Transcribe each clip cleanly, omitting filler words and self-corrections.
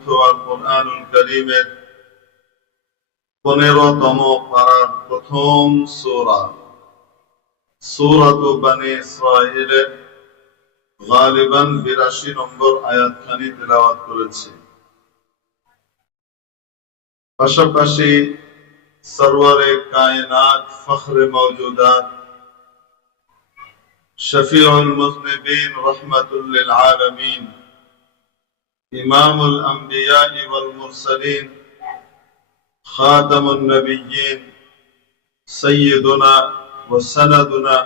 গ্রন্থ আল কুরআনুল কারীমের 15তম পারার প্রথম সূরা সূরাতু বনী ইসরাঈলের গালিবান 82 নম্বর আয়াতখানি তেলাওয়াত করেছি। পাশাপাশি সরওয়ারে কায়নাত, ফখরে মওজুদাত, শফিউল মুযনিবিন, রাহমাতুল লিল আলামিন, ইমামুল আম্বিয়া ওয়াল মুরসালিন, খাতামুন নবিয়্যিন, সাইয়্যিদুনা ওয়া সানাদুনা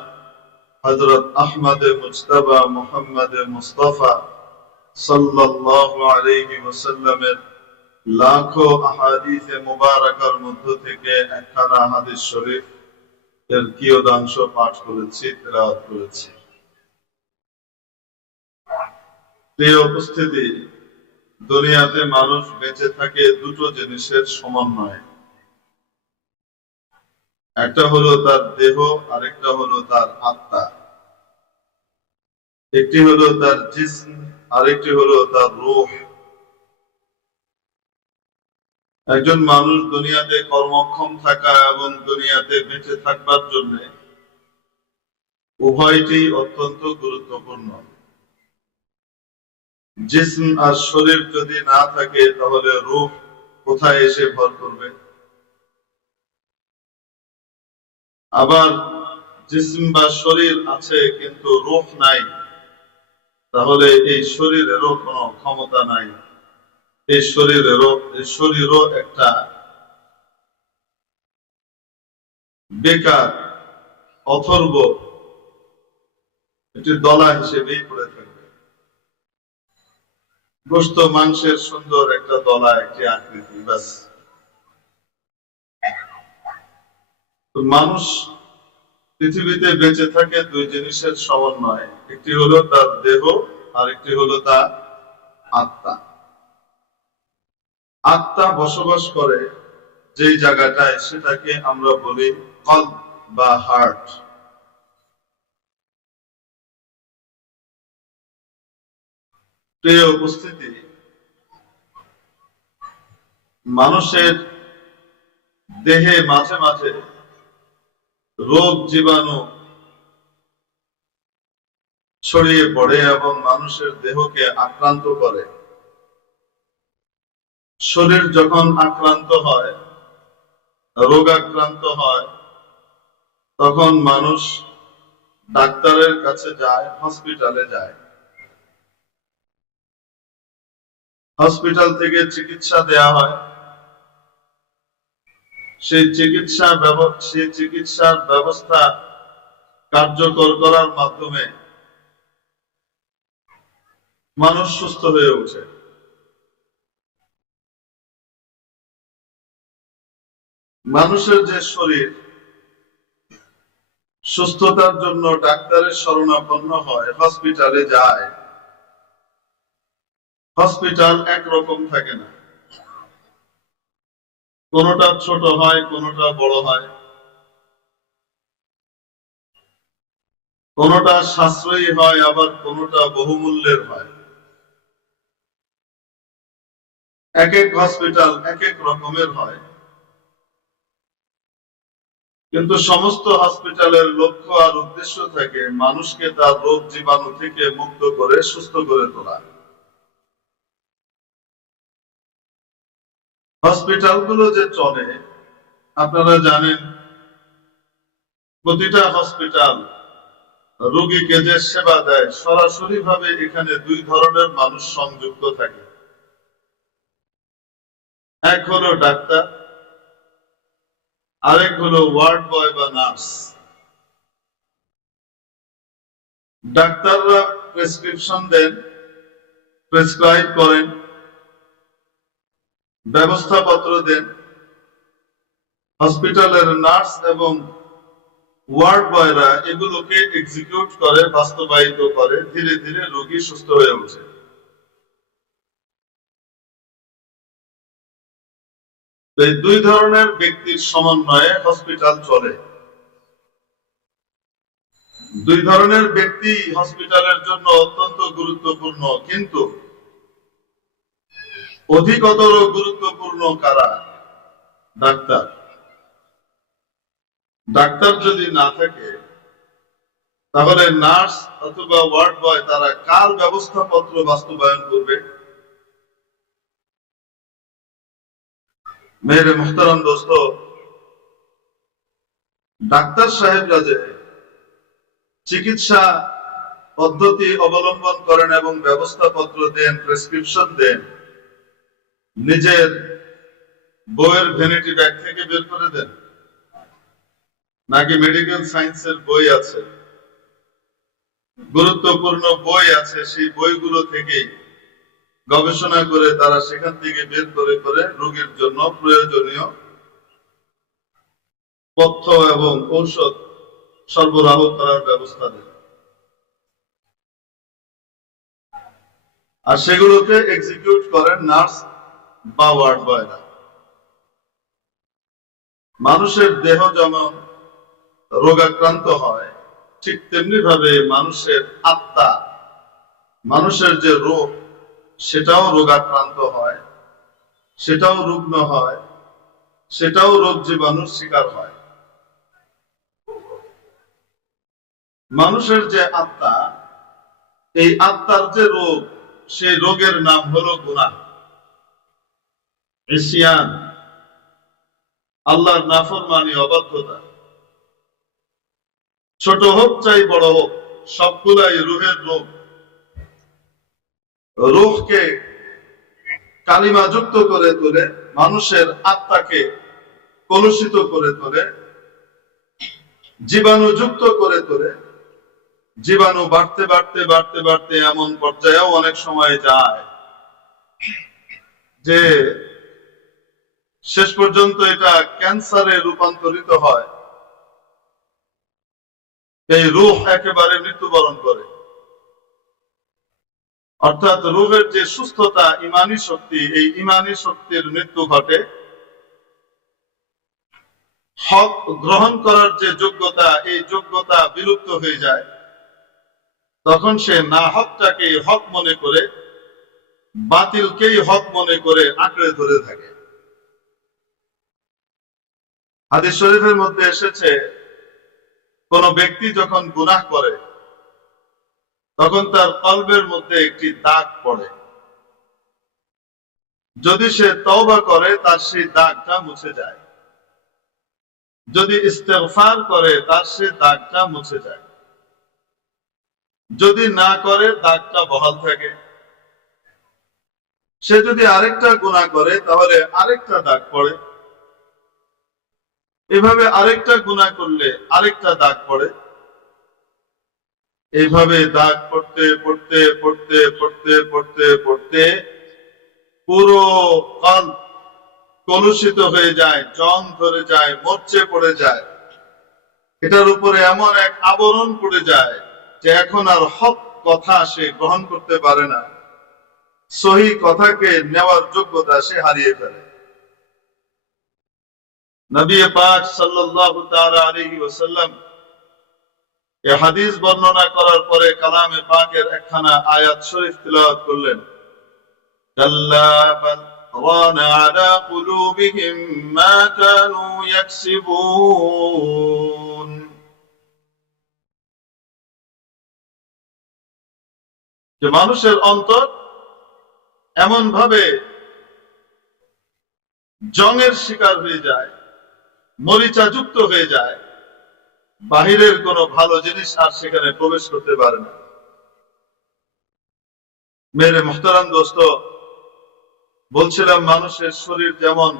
হযরত আহমদ মুজতবা মুহাম্মদ মুস্তাফা সাল্লাল্লাহু আলাইহি ওয়াসাল্লামের লাখো আহাদিসে মুবারাকার মধ্য থেকে একখানা হাদিস শরীফ এর কিয়দাংশ পাঠ করেছি, তেলাওয়াত করেছি। প্রিয় উপস্থিতি, দুনিয়াতে মানুষ বেঁচে থাকে দুটো জিনিসের সমন্বয়ে। একটা হলো তার দেহ, আরেকটা হলো তার আত্মা। একটি হলো তার জিসম, আরেকটি হলো তার রূহ। একজন মানুষ দুনিয়াতে কর্মক্ষম থাকা এবং দুনিয়াতে বেঁচে থাকবার জন্য উভয়টি অত্যন্ত গুরুত্বপূর্ণ। জিসম আর শরীর যদি না থাকে তাহলে রূহ কোথায় এসে ভর করবে? আবার জিসম বা শরীর আছে কিন্তু রূহ নাই, তাহলে এই শরীরেরও কোনো ক্ষমতা নাই। এই শরীরও একটা বেকার অথর্ব একটি দলা হিসেবেই পড়ে থাকবে। গোশত মাংসের সুন্দর একটা দলা, একটি আকৃতি, ব্যাস। মানুষ পৃথিবীতে বেঁচে থাকে দুই জিনিসের সমন্বয়ে। একটি হলো তার দেহ, আর একটি হলো তার আত্মা। আত্মা বসবাস করে যেই জায়গাটায় সেটাকে আমরা বলি কলব বা হার্ট। প্রিয় উপস্থিতি, মানুষের দেহে মাঝে মাঝে রোগ জীবাণু ছড়িয়ে পড়ে এবং মানুষের দেহকে আক্রান্ত করে। শরীর যখন আক্রান্ত হয়, রোগাক্রান্ত হয়, তখন মানুষ ডাক্তারের কাছে যায়, হসপিটালে যায়। হসপিটাল থেকে চিকিৎসা দেয়া হয়। সেই চিকিৎসার ব্যবস্থা কার্যকর করার মাধ্যমে মানুষ সুস্থ হয়ে ওঠে। মানুষের যে শরীর সুস্থতার জন্য ডাক্তারের শরণাপন্ন হয়, হসপিটালে যায়, হসপিটাল একরকম থাকে না। কোনটা ছোট হয়, কোনটা বড় হয়, কোনটা সাশ্রয়ী হয়, আবার কোনটা বহুমূল্যের হয়। এক এক হসপিটাল এক এক রকমের হয়, কিন্তু সমস্ত হসপিটালের লক্ষ্য আর উদ্দেশ্য থাকে মানুষকে তার রোগ জীবাণু থেকে মুক্ত করে সুস্থ করে তোলা। হসপিটালগুলো যে চলে, আপনারা জানেন, প্রতিটা হসপিটাল রোগীকে যে সেবা দেয়, সরাসরি ভাবে এখানে দুই ধরনের মানুষ সংযুক্ত থাকে। এক হলো ডাক্তার, আরেক হলো ওয়ার্ড বয় বা নার্স। ডাক্তাররা প্রেসক্রিপশন দেন, প্রেসক্রাইব করেন, ব্যবস্থাপত্র দেন। হসপিটালের নার্স এবং ওয়ার্ড বয়রা এগুলোকে এক্সিকিউট করে, বাস্তবায়িত করে। ধীরে ধীরে রোগী সুস্থ হয়ে ওঠে। এই দুই ধরনের ব্যক্তির সমন্বয়ে হসপিটাল চলে। দুই ধরনের ব্যক্তি হসপিটালের জন্য অত্যন্ত গুরুত্বপূর্ণ, কিন্তু অধিকতর গুরুত্বপূর্ণ কারা? ডাক্তার। ডাক্তার যদি না থাকে তাহলে নার্স অথবা ওয়ার্ড বয় তারা কার ব্যবস্থাপত্র বাস্তবায়ন করবে? মেরে মুহতারাম দোস্ত, ডাক্তার সাহেবরা যে চিকিৎসা পদ্ধতি অবলম্বন করেন এবং ব্যবস্থাপত্র দেন, প্রেসক্রিপশন দেন, নিজের বইয়ের ভ্যানিটি ব্যাগ থেকে বের করে দেন, নাকি মেডিকেল সায়েন্সের বই আছে, গুরুত্বপূর্ণ বই আছে, সেই বইগুলো থেকেই গবেষণা করে তারা সেখান থেকে বের করে করে রোগীর জন্য প্রয়োজনীয় তথ্য এবং ঔষধ সরবরাহ করার ব্যবস্থা দেন, আর সেগুলোকে এক্সিকিউট করেন নার্স বা ওয়ার্ড বয়রা। মানুষের দেহ যেমন রোগাক্রান্ত হয়, ঠিক তেমনি ভাবে মানুষের আত্মা, মানুষের যে রোগ, সেটাও রোগাক্রান্ত হয়, সেটাও রুগ্ন হয়, সেটাও রোগ জীবাণুর শিকার হয়। মানুষের যে আত্মা, এই আত্মার যে রোগ, সেই রোগের নাম হলো গুনাহ, ইসিয়ান, আল্লাহর নাফরমানি, অবাধ্যতা। ছোট হোক চাই বড় হোক, সবগুলাই রুহের রোগ। রুহকে কালিমা যুক্ত করে তোলে, মানুষের আত্মাকে কলুষিত করে তোলে, জীবাণু যুক্ত করে তোলে। জীবাণু বাড়তে বাড়তে বাড়তে বাড়তে এমন পর্যায়েও অনেক সময় যায় যে শেষ পর্যন্ত এটা ক্যান্সারে রূপান্তরিত হয়। এই রূহ একেবারে মৃত্যুবরণ করে। অর্থাৎ রূহের যে সুস্থতা, ইমানি শক্তি, এই ইমানি শক্তির মৃত্যু ঘটে। হক গ্রহণ করার যে যোগ্যতা, এই যোগ্যতা বিলুপ্ত হয়ে যায়। তখন সে না হকটাকে হক মনে করে, বাতিলকেই হক মনে করে আঁকড়ে ধরে থাকে। হাদিস শরীফের মধ্যে এসেছে, কোন ব্যক্তি যখন গুনাহ করে তখন তার কলবের মধ্যে একটি দাগ পড়ে। যদি সে তওবা করে তার সেই দাগটা মুছে যায়, যদি ইস্তেগফার করে তার সেই দাগটা মুছে যায়, যদি না করে দাগটা বহাল থাকে। সে যদি আরেকটা গুনাহ করে তাহলে আরেকটা দাগ পড়ে, এভাবে আরেকটা গুনাহ করলে আরেকটা দাগ পড়ে। এইভাবে দাগ পড়তে পড়তে পড়তে পড়তে পড়তে পড়তে পুরো কল্প কলুষিত হয়ে যায়, জং ধরে যায়, মরচে পড়ে যায়। এটার উপরে এমন এক আবরণ পড়ে যায় যে এখন আর হক কথা সে গ্রহণ করতে পারে না, সহি কথাকে নেওয়ার যোগ্যতা সে হারিয়ে ফেলে। নবী পাক সাল্লাল্লাহু তাআলা আলাইহি ওয়াসাল্লাম এই হাদিস বর্ণনা করার পরে কালামে পাকের একখানা আয়াত শরীফ তিলাওয়াত করলেন, কাল্লা বাল রানা আলা কুলুবিহিম মা কানু ইয়াকসিবুন। যে মানুষের অন্তর এমন ভাবে জংয়ের শিকার হয়ে যায়, মরিচা যুক্ত হয়ে যায়, বাহিরের কোনো ভালো জিনিস আর সেখানে প্রবেশ করতে পারে না। মেরে মুহতারাম দোস্ত, বলছিলাম মানুষের শরীর যেমন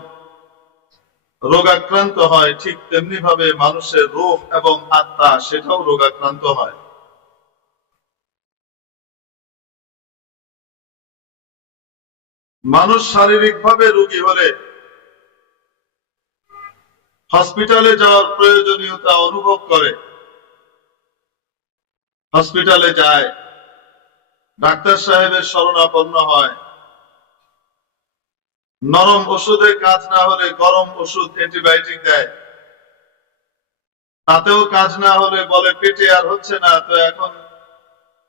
রোগাক্রান্ত হয়, ঠিক তেমনি ভাবে মানুষের রূহ এবং আত্মা সেটাও রোগাক্রান্ত হয়। মানুষ শারীরিকভাবে রোগী হলে হসপিটালে যাওয়ার প্রয়োজনীয়তা অনুভব করে, হসপিটালে যায়, ডাক্তার সাহেবের শরণাপন্ন হয়। নরম ওষুধে কাজ না হলে গরম ওষুধ, অ্যান্টিবায়োটিক দেয়। তাতেও কাজ না হলে বলে পেটে আর হচ্ছে না, তো এখন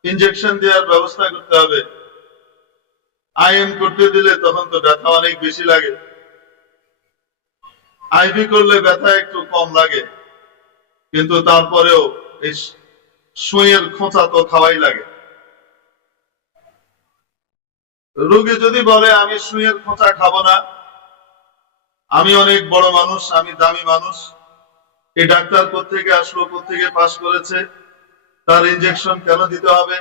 ইনজেকশন দেওয়ার ব্যবস্থা করতে হবে। আইএম করতে দিলে তখন তো ব্যথা অনেক বেশি লাগে, আইভি করলে ব্যথা একটু কম লাগে, কিন্তু তারপরেও এই সুইয়ের খোঁচা তো খাওয়াই লাগে। রোগী যদি বলে আমি সুইয়ের খোঁচা খাবো না, আমি অনেক বড় মানুষ, আমি দামি মানুষ, এই ডাক্তার কোত্থেকে আসলো, কোত্থেকে পাস করেছে, তার ইনজেকশন কেন দিতে হবে,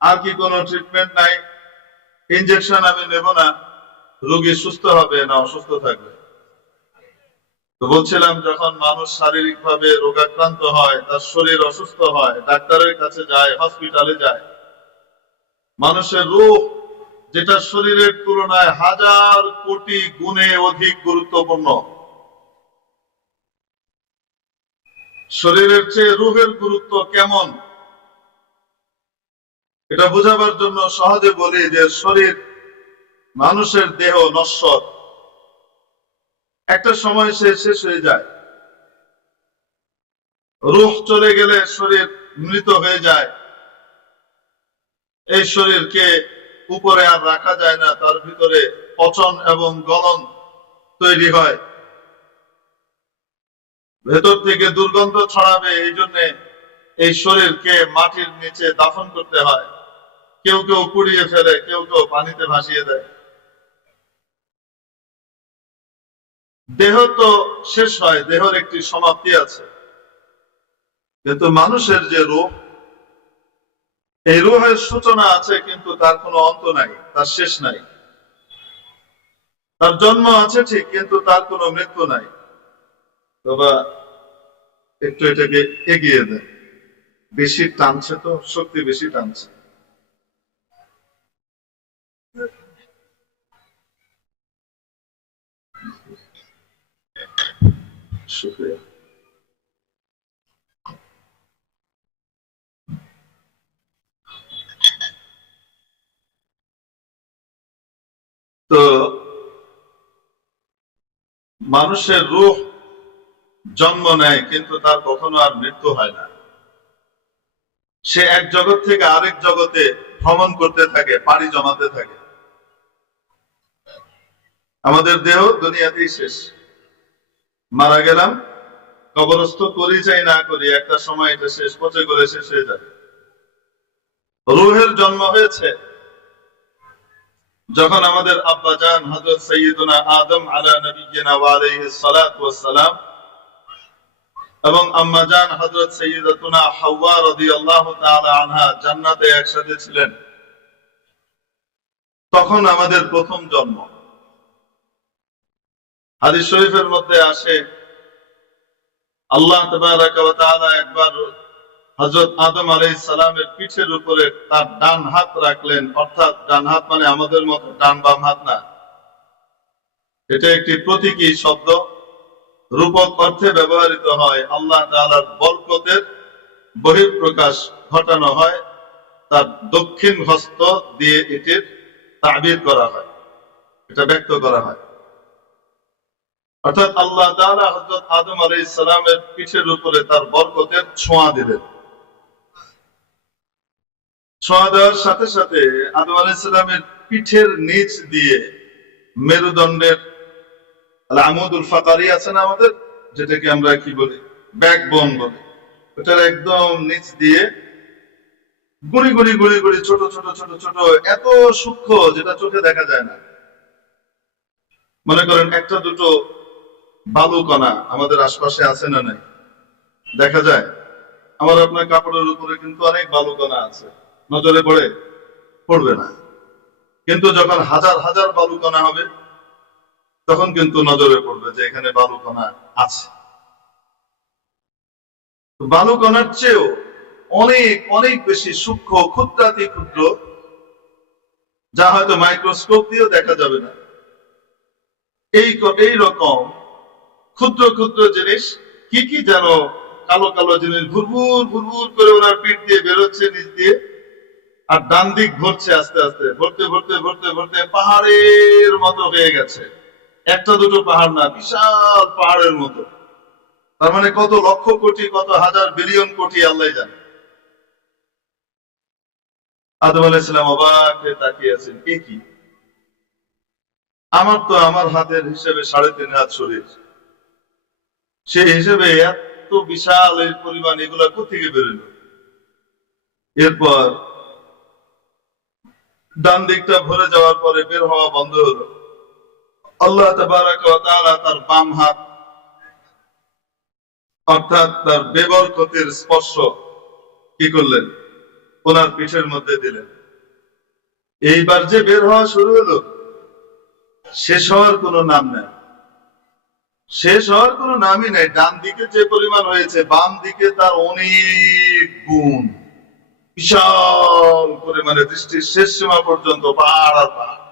আর কি কোনো ট্রিটমেন্ট নাই, ইনজেকশন আমি নেব না, রোগী সুস্থ হবে না অসুস্থ থাকবে। তো বলছিলাম, যখন মানুষ শারীরিক ভাবে রোগাক্রান্ত হয়, তার শরীর অসুস্থ হয়, ডাক্তারের কাছে যায়, হসপিটালে যায়, মানুষের রূহ, যেটা শরীরের তুলনায় হাজার কোটি গুণে অধিক গুরুত্বপূর্ণ, শরীরের চেয়ে রূহের গুরুত্ব কেমন, এটা বোঝাবার জন্য সহজে বলি যে শরীর, মানুষের দেহ নশ্বর, একটা সময় সে শেষ হয়ে যায়, রূহ চলে গেলে শরীর মৃত হয়ে যায়। এই শরীরকে উপরে আর রাখা যায় না, তার ভিতরে পচন এবং গলন তৈরি হয়, ভেতর থেকে দুর্গন্ধ ছড়াবে, এই জন্য এই শরীরকে মাটির নিচে দাফন করতে হয়, কেউ কেউ পুড়িয়ে ফেলে, কেউ কেউ পানিতে ভাসিয়ে দেয়। দেহ তো শেষ হয়, দেহের একটি সমাপ্তি আছে, কিন্তু মানুষের যে রূহ, এই রূহের সূচনা আছে, কিন্তু তার কোনো অন্ত নাই, তার শেষ নাই। তার জন্ম আছে ঠিক, কিন্তু তার কোনো মৃত্যু নাই। বাবা একটু এটাকে এগিয়ে দেয়, বেশি টানছে তো, শক্তি বেশি টানছে। শুক্রিয়া। তো মানুষের রূহ জন্ম নেয়, কিন্তু তার কখনো আর মৃত্যু হয় না। সে এক জগৎ থেকে আরেক জগতে ভ্রমণ করতে থাকে, পাড়ি জমাতে থাকে। আমাদের দেহ দুনিয়াতেই শেষ, মারা গেলাম, কবরস্থ করি চাই না করি, একটা সময় এটা শেষ, পচে করে শেষ হয়ে যাবে। রূহের জন্ম হয়েছে যখন আমাদের আব্বা জান হযরত সাইয়্যিদুনা আদম আলা নবিয়্যিনা ওয়া আলাইহিস সালাতু ওয়াস সালাম এবং আম্মা জান হযরত সাইয়্যিদাতুনা হাওয়া রাদিয়াল্লাহু তাআলা আনহা জান্নাতে একসাথে ছিলেন, তখন আমাদের প্রথম জন্ম। হাদিস শরীফের মধ্যে আসে, আল্লাহ তাবারাকা ওয়া তাআলা একবার হযরত আদম আলাইহিস সালামের পিঠের উপরে তার ডান হাত রাখলেন, অর্থাৎ ডান হাত মানে আমাদের মতো ডান বাম হাত না, এটা একটি প্রতীকী শব্দ, রূপক অর্থে ব্যবহৃত হয়। আল্লাহ তাআলার বরকতের বহিঃপ্রকাশ ঘটানো হয়, তার দক্ষিণ হস্ত দিয়ে এটির তাবির করা হয়, এটা ব্যক্ত করা হয়। অর্থাৎ আল্লাহ তাআলা হযরত আদম আলাইহিস সালামের পিঠের উপরে তার বরকতের ছোঁয়া দিলেন। ছোঁয়া দেওয়ার সাথে সাথে আদম আলাইহিস সালামের পিঠের নিচ দিয়ে মেরুদণ্ডের আমুদুল ফাকারি আছে না আমাদের, যেটাকে আমরা কি বলি, ব্যাকবোন বলি, ওটার একদম নিচ দিয়ে গুড়ি গুড়ি গুড়ি গুড়ি ছোট ছোট ছোট ছোট, এত সূক্ষ্ম যেটা চোখে দেখা যায় না। মনে করেন একটা দুটো বালু কণা আমাদের আশপাশে আছে না নাই, দেখা যায়। আমার আপনার কাপড়ের উপরে কিন্তু অনেক বালু কণা আছে, নজরে পড়ে? পড়বে না। কিন্তু যখন হাজার হাজার বালু কণা হবে, তখন কিন্তু নজরে পড়বে যে এখানে বালু কণা আছে। বালু কণার চেয়েও অনেক অনেক বেশি সূক্ষ্ম, ক্ষুদ্রাতি ক্ষুদ্র, যা হয়তো মাইক্রোস্কোপ দিয়েও দেখা যাবে না। এই রকম ক্ষুদ্র ক্ষুদ্র জিনিস, কি কি যেন কালো কালো জিনিস ভুরভুর ভুরভুর করে ওনার পিঠ দিয়ে বেরোচ্ছে নিচ দিয়ে, আর ডান দিক ঘুরছে আস্তে আস্তে, ভরতে ভরতে ভরতে ভরতে পাহাড়ের মতো হয়ে গেছে। একটা দুটো পাহাড় না, বিশাল পাহাড়ের মতো। তার মানে কত লক্ষ কোটি, কত হাজার বিলিয়ন কোটি আল্লাহ জানে। আদম আলাইহিস সালাম অবাক হয়ে তাকিয়ে আছেন, এ কি? আমার তো আমার হাতের হিসেবে 3.5 হাত শরীর, সেই হিসেবে এত বিশাল এই পরিমাণ এগুলা কোথেকে বেরোলো? এরপর ডান দিকটা ভরে যাওয়ার পরে বের হওয়া বন্ধ হলো। আল্লাহ তাবারাকা ওয়া তাআলা তার বাম হাত অর্থাৎ তার বেবরকতের স্পর্শ কি করলেন? ওনার পিঠের মধ্যে দিলেন। এইবার যে বের হওয়া শুরু হলো, শেষ হওয়ার কোনো নাম নেই, শেষ হওয়ার কোনো নামই নেই। ডান দিকে যে পরিমাণ হয়েছে, বাম দিকে তার অনেক গুণ, বিশাল পরিমাণে, দৃষ্টির শেষ সীমা পর্যন্ত পাহাড় আর পাহাড়।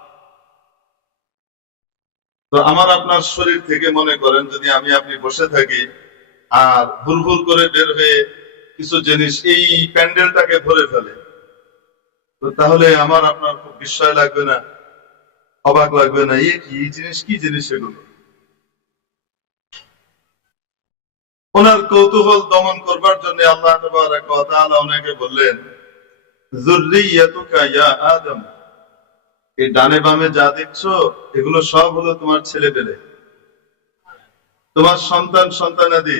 তো আমার আপনার শরীর থেকে মনে করেন যদি আমি আপনি বসে থাকি আর ভুরভুর করে বের হয়ে কিছু জিনিস এই প্যান্ডেলটাকে ভরে ফেলে, তো তাহলে আমার আপনার খুব বিস্ময় লাগবে না? অবাক লাগবে না? এই জিনিস কি জিনিস এগুলো? ওনার কৌতূহল দমন করবার জন্য আল্লাহ তাবারাকা ওয়া তাআলা ওনাকে বললেন, যুররিয়াতুকা ইয়া আদম, এই ডানে বামে যা দেখছো এগুলো সব হলো তোমার ছেলে পেলে, তোমার সন্তান সন্তানাদি।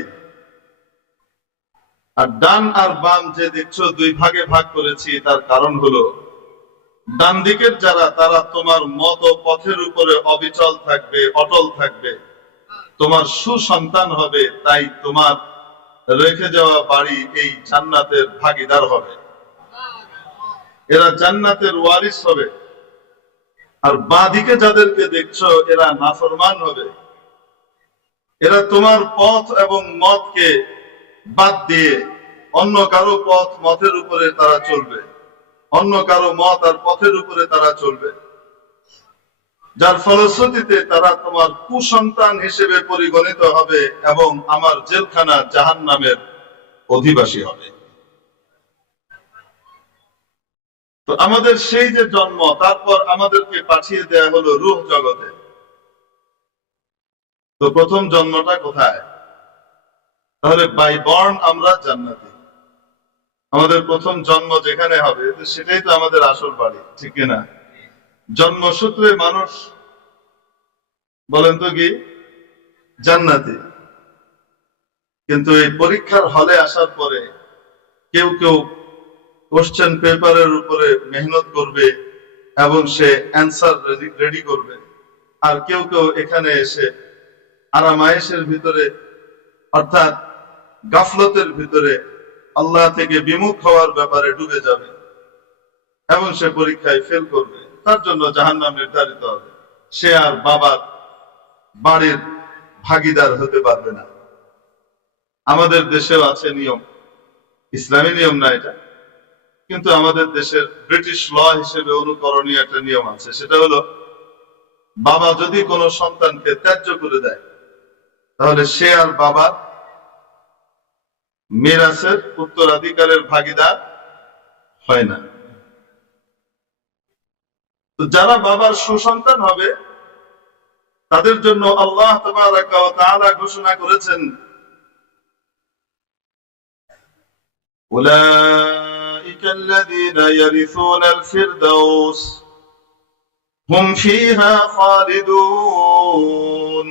আর ডান আর বাম যে দেখছো দুই ভাগে ভাগ করেছি, তার কারণ হলো ডান দিকের যারা, তারা তোমার মত পথের উপরে অবিচল থাকবে, অটল থাকবে, তোমার সুসন্তান হবে, তাই তোমার রেখে যাওয়া বাড়ি এই জান্নাতের ভাগীদার হবে, এরা জান্নাতের ওয়ারিস হবে। আর বাঁদিকে যাদেরকে দেখছো এরা নাফরমান হবে, এরা তোমার পথ এবং মতকে বাদ দিয়ে অন্য কারো পথ মতের উপরে তারা চলবে, অন্য কারো মত আর পথের উপরে তারা চলবে, যার ফলশ্রুতিতে তারা তোমার কুসন্তান হিসেবে পরিগণিত হবে এবং আমার জেলখানা জাহান্নামের অধিবাসী হবে। তো আমাদের সেই যে জন্ম, তারপর আমাদেরকে পাঠিয়ে দেয়া হলো রূহ জগতে। তো প্রথম জন্মটা কোথায়? তাহলে বাই বর্ন আমরা জান্নাতি। আমাদের প্রথম জন্ম যেখানে হবে সেটাই তো আমাদের আসল বাড়ি, ঠিক কিনা? জন্মসূত্রে মানুষ বলেন তো কি জান্নাতি, কিন্তু এই পরীক্ষার হলে আসার পরে কেউ কেউ কোশ্চেন পেপারের উপরে মেহনত করবে এবং সে অ্যান্সার রেডি করবে, আর কেউ কেউ এখানে এসে আরামায়েশের ভিতরে অর্থাৎ গাফলতের ভিতরে আল্লাহ থেকে বিমুখ হওয়ার ব্যাপারে ডুবে যাবে এবং সে পরীক্ষায় ফেল করবে, তার জন্য জাহান্নাম নির্ধারিত হবে। সে আর বাবার বাড়ির ভাগীদার হতে পারবে না। আমাদের দেশেও আছে নিয়ম, ইসলামী নিয়ম না এটা, কিন্তু আমাদের দেশের ব্রিটিশ ল হিসেবে অনুকরণীয় একটা নিয়ম আছে। সেটা হলো, বাবা যদি কোনো সন্তানকে ত্যায্য করে দেয়, তাহলে সে আর বাবার মিরাসের উত্তরাধিকারের ভাগীদার হয় না। তো যারা বাবার সুসন্তান হবে তাদের জন্য আল্লাহ তাবারাকা ওয়া তাআলা ঘোষণা করেছেন, উলাইকা আল্লাযীনা ইয়ারিসুনাল ফিরদাউস হুম ফীহা খালিদুন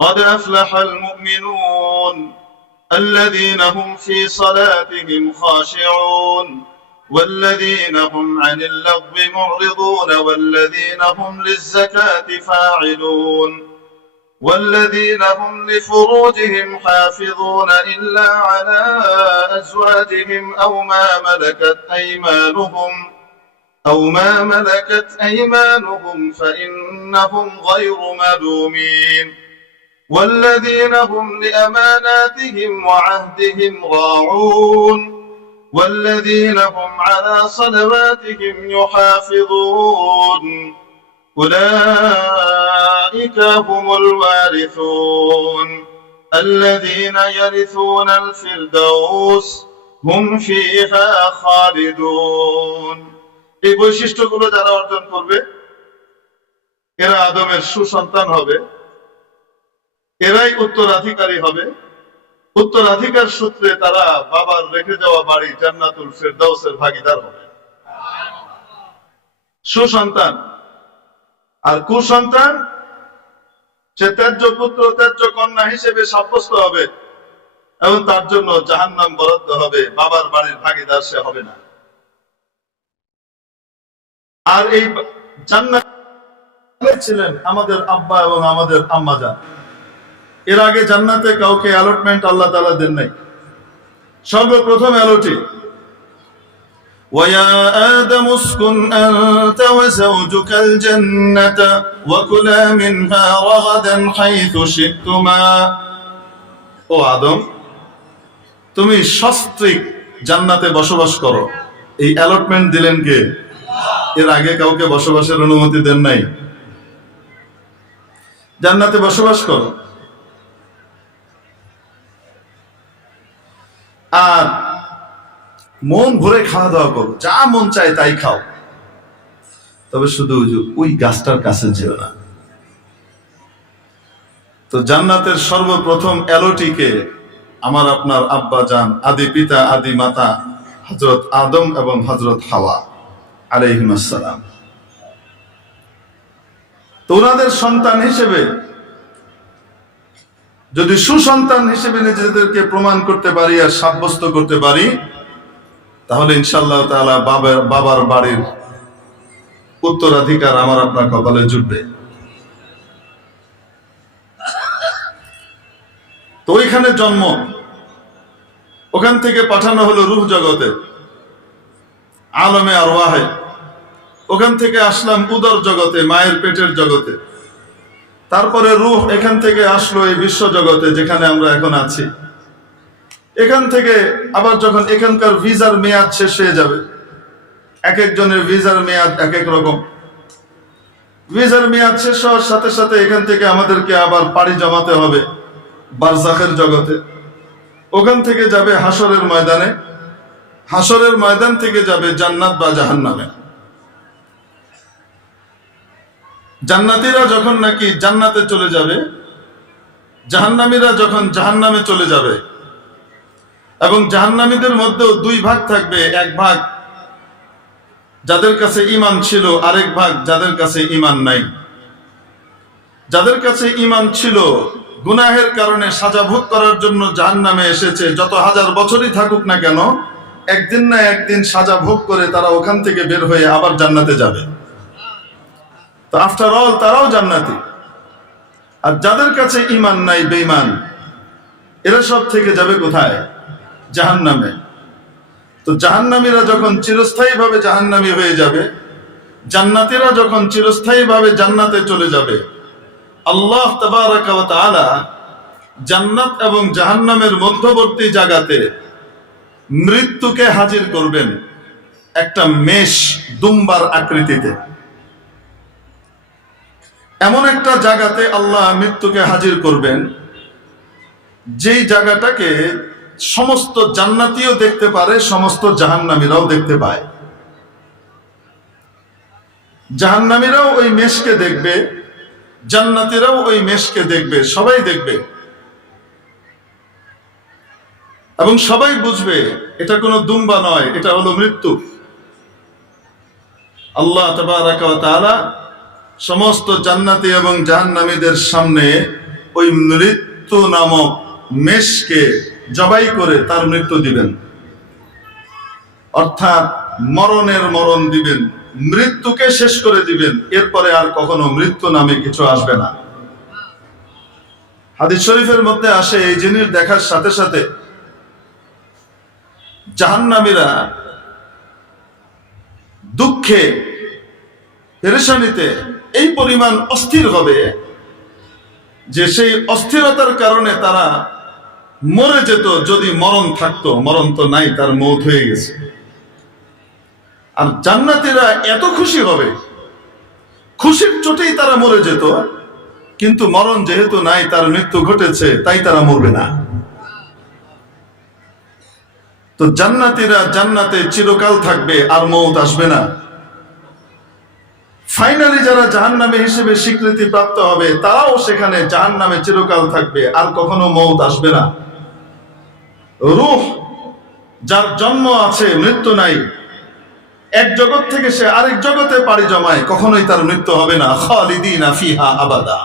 قد أفلح المؤمنون الذين هم في صلاتهم خاشعون والذين هم عن اللغو معرضون والذين هم للزكاة فاعلون والذين هم لفروجهم حافظون إلا على أزواجهم أو ما ملكت أيمانهم فإنهم غير ملومين والذين هم لأماناتهم وعهدهم راعون والذين هم على صلواتهم يحافظون أولئك هم الوارثون الذين يرثون الفردوس هم فيها خالدون। এই বৈশিষ্ট্যগুলো যারা অর্জন করবে এরা আদমের সুসন্তান হবে, এরাই উত্তরাধিকারী হবে উত্তরাধিকার সূত্রে তারা বাবার রেখে যাওয়া বাড়ি জান্নাতুল ফেরদাউসের ভাগীদার হবে। সুসন্তান। আর কুসন্তান সে ত্যায্য পুত্র ত্যায্য কন্যা হিসেবে সাব্যস্ত হবে এবং তার জন্য জাহান্নাম বরাদ্দ হবে, বাবার বাড়ির ভাগীদার সে হবে না। আর এই জান্নাত ছিলেন আমাদের আব্বা এবং আমাদের আম্মা জান। এর আগে জান্নাতে কাউকে অ্যালটমেন্ট আল্লাহ তাআলা দেন নাই। সর্বপ্রথম অ্যালটি وَيَا آدَمُ اسْكُنْ أَنْتَ وَزَوْجُكَ الْجَنَّةَ وَكُلَا مِنْهَا رَغَدًا حَيْثُ شِئْتُمَا। ও আদম, তুমি সস্ত্রীক জান্নাতে বসবাস করো। এই অ্যালটমেন্ট দিলেন কে? এর আগে কাউকে বসবাসের অনুমতি দেন নাই। জান্নাতে বসবাস করো। আর মন ভরে খাওয়া দাওয়া করো, যা মন চায় তাই খাও, তবে শুধু ওই গাছটার কাছে যেও না। তো জান্নাতের সর্বপ্রথম এলোটিকে আমার আপনার আব্বা জান, আদি পিতা আদি মাতা হযরত আদম এবং হযরত হাওয়া আলাইহিস সালাম। তো ওনাদের সন্তান হিসেবে যদি সুসন্তান হিসেবে নিজেদেরকে প্রমাণ করতে পারি আর সাব্যস্ত করতে পারি, তাহলে ইনশাআল্লাহ তাআলা বাবার বাড়ির উত্তরাধিকার আমার আপনার কপালে জুটবে। তো ওইখানে জন্ম, ওখান থেকে পাঠানো হলো রূহ জগতে, আলমে আরওয়াহে। ওখান থেকে আসলাম উদর জগতে, মায়ের পেটের জগতে। তারপরে রূহ এখান থেকে আসলো এই বিশ্ব জগতে যেখানে আমরা এখন আছি। এখান থেকে আবার যখন এখানকার ভিসার মেয়াদ শেষ হয়ে যাবে, এক একজনের ভিসার মেয়াদ এক এক রকম। ভিসার মেয়াদ শেষ হওয়ার সাথে সাথে এখান থেকে আমাদেরকে আবার পাড়ি জমাতে হবে বারজাখের জগতে। ওখান থেকে যাবে হাসরের ময়দানে, হাসরের ময়দান থেকে যাবে জান্নাত বা জাহান্নামে। জান্নাতীরা যখন নাকি জান্নাতে চলে যাবে, জাহান্নামীরা যখন জাহান্নামে চলে যাবে, এবং জাহান্নামীদের মধ্যেও দুই ভাগ থাকবে, এক ভাগ যাদের কাছে ঈমান ছিল, আরেক ভাগ যাদের কাছে ঈমান নাই। যাদের কাছে ঈমান ছিল, গুনাহের কারণে সাজা ভোগ করার জন্য জাহান্নামে এসেছে, যত হাজার বছরই থাকুক না কেন, একদিন না একদিন সাজা ভোগ করে তারা ওখান থেকে বের হয়ে আবার জান্নাতে যাবে। তো আফটার অল তারাও জান্নাতি। আর যাদের কাছে ঈমান নাই, বেঈমান, এরা সব থেকে যাবে কোথায়? জাহান্নামে। তো জাহান্নামীরা যখন চিরস্থায়ীভাবে জাহান্নামী হয়ে যাবে, জান্নাতীরা যখন চিরস্থায়ীভাবে জান্নাতে চলে যাবে, আল্লাহ তাবারাকা ওয়া তাআলা জান্নাত এবং জাহান্নামের মধ্যবর্তী জায়গাতে মৃত্যুকে হাজির করবেন একটা মেষ দুম্বার আকৃতিতে। এমন একটা জায়গাতে আল্লাহ মৃত্যুকে হাজির করবেন যেই জায়গাটাকে সমস্ত জান্নাতীও দেখতে পারে, সমস্ত জাহান্নামীরাও দেখতে পায়। জাহান্নামীরাও ওই মেষকে দেখবে, জান্নাতীরাও ওই মেষকে দেখবে, সবাই দেখবে। এবং সবাই বুঝবে এটা কোনো দুম্বা নয়, এটা হলো মৃত্যু। আল্লাহ তাবারাকা ওয়া তাআলা সমস্ত জান্নাতি এবং জাহান্নামীদের সামনে ওই মৃত্যু নামক মেষকে জবাই করে তার মৃত্যু দিবেন, অর্থাৎ মরণের মরণ দিবেন, মৃত্যুকে শেষ করে দিবেন। এরপরে আর কখনো মৃত্যু নামে কিছু আসবে না। হাদিস শরীফের মধ্যে আসে, এই জিনিস দেখার সাথে সাথে জাহান্নামীরা দুঃখে পেরেশানিতে এই পরিমাণ অস্থির হবে যে সেই অস্থিরতার কারণে তারা মরে যেত যদি মরণ থাকতো। মরণ তো নাই, তার মৌত হয়ে গেছে। আর জান্নাতীরা এত খুশি হবে, খুশির চোটেই তারা মরে যেত, কিন্তু মরণ যেহেতু নাই, তার মৃত্যু ঘটেছে, তাই তারা মরবে না। তো জান্নাতীরা জান্নাতে চিরকাল থাকবে, আর মৌত আসবে না। ফাইনালি যারা জাহান্নামী হিসেবে স্বীকৃতি প্রাপ্ত হবে, তারাও সেখানে জাহান্নামে চিরকাল থাকবে, আর কখনো মৌত আসবে না। রূহ যার জন্ম আছে মৃত্যু নাই, এক জগৎ থেকে সে আরেক জগতে পাড়ি জমায়, কখনোই তার মৃত্যু হবে না। খালিদিনা ফিহা আবাদা।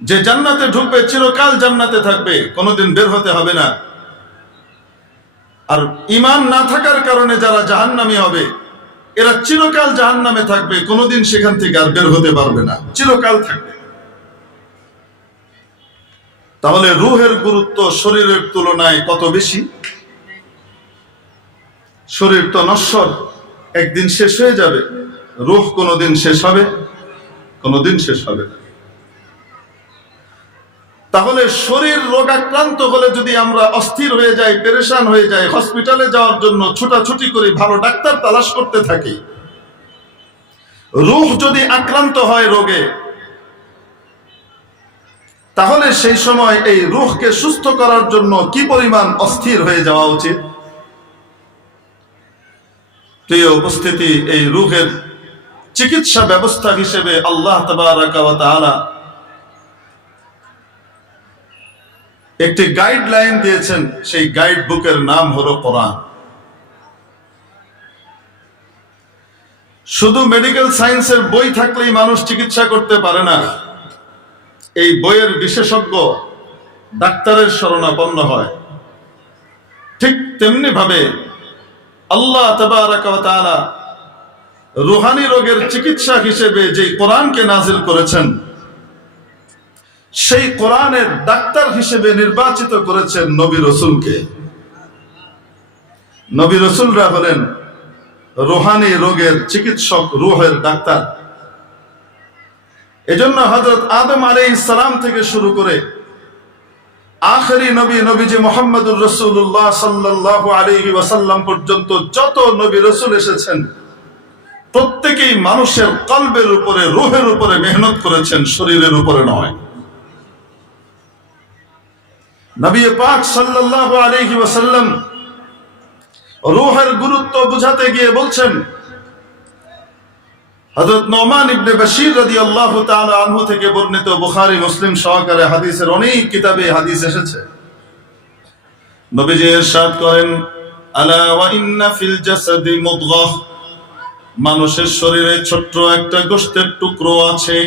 যে জান্নাতে ঢুকবে চিরকাল জান্নাতে থাকবে, কোনোদিন বের হতে হবে না। আর ঈমান না থাকার কারণে যারা জাহান্নামী হবে, এরা চিরকাল জাহান্নামে থাকবে, কোনোদিন সেখান থেকে আর বের হতে পারবে না, চিরকাল থাকবে। তাহলে রূহের গুরুত্ব শরীরের তুলনায় কত বেশি। শরীর তো নশ্বর, একদিন শেষ হয়ে যাবে। রূহ কোনোদিন শেষ হবে? কোনোদিন শেষ হবে না। তাহলে শরীর রোগাক্রান্ত হলে যদি আমরা অস্থির হয়ে যাই, পেরেশান হয়ে যাই, হসপিটালে যাওয়ার জন্য ছুটাছুটি করি, ভালো ডাক্তার তালাশ করতে থাকি, রূহ যদি আক্রান্ত হয় রোগে, তাহলে সেই সময় এই রূহকে সুস্থ করার জন্য কি পরিমাণ অস্থির হয়ে যাওয়া উচিত। প্রিয় উপস্থিতি, এই রূহের চিকিৎসা ব্যবস্থা হিসেবে আল্লাহ তাবারাকা ওয়া তাআলা একটি গাইডলাইন দিয়েছেন। সেই গাইড বুকের নাম হলো কোরআন। শুধু মেডিকেল সায়েন্সের বই থাকলেই মানুষ চিকিৎসা করতে পারে না। এই বইয়ের বিশেষজ্ঞ ডাক্তারের শরণাপন্ন হয়। ঠিক তেমনি ভাবে আল্লাহ তাবারাকা ওয়া তাআলা রূহানি রোগের চিকিৎসা হিসেবে যে কোরআনকে নাজিল করেছেন, সেই কোরআনের ডাক্তার হিসেবে নির্বাচিত করেছেন নবী রাসূলকে। নবী রাসূলরা হলেন রূহানি রোগের চিকিৎসক, রূহের ডাক্তার। এজন্য হযরত আদম আলাইহিস সালাম থেকে শুরু করে আখেরি নবীজি মুহাম্মদুর রাসূলুল্লাহ সাল্লাল্লাহু আলাইহি ওয়াসাল্লাম পর্যন্ত যত নবী রাসূল এসেছেন, প্রত্যেকেই মানুষের কলবের উপরে, রূহের উপরে মেহনত করেছেন, শরীরের উপরে নয়। নবী পাক সাল্লাল্লাহু আলাইহি ওয়াসাল্লাম রূহের গুরুত্ব বুঝাতে গিয়ে বলছেন, হযরত নোমান ইবনে বাশীর রাদিয়াল্লাহু তাআলা আনহু থেকে বর্ণিত, বুখারী মুসলিম সহকারে হাদিসের অনেক কিতাবে হাদিস এসেছে। নবীজি ইরশাদ করেন, আলা ওয়া ইন্না ফিল জাসাদি মুদগাহ, মানুষের শরীরে ছোট্ট একটা গোশতের টুকরো আছে।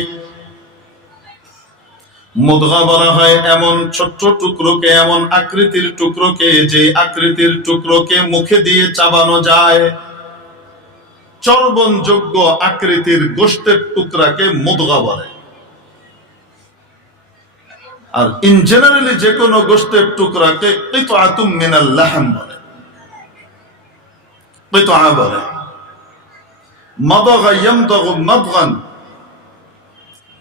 মুদগা বলা হয় এমন ছোট্ট টুকরোকে, এমন আকৃতির টুকরোকে, যে আকৃতির টুকরোকে মুখে দিয়ে চাবানো যায়। চর্বণযোগ্য আকৃতির গোশতের টুকরাকে মুদগা বলে। আর ইন জেনারেলি যে কোনো গোশতের টুকরাকে কিতআতুম মিনাল লাহম বলে, কিতআ বলে। মাদগা ইয়ামদাগু মাদগান,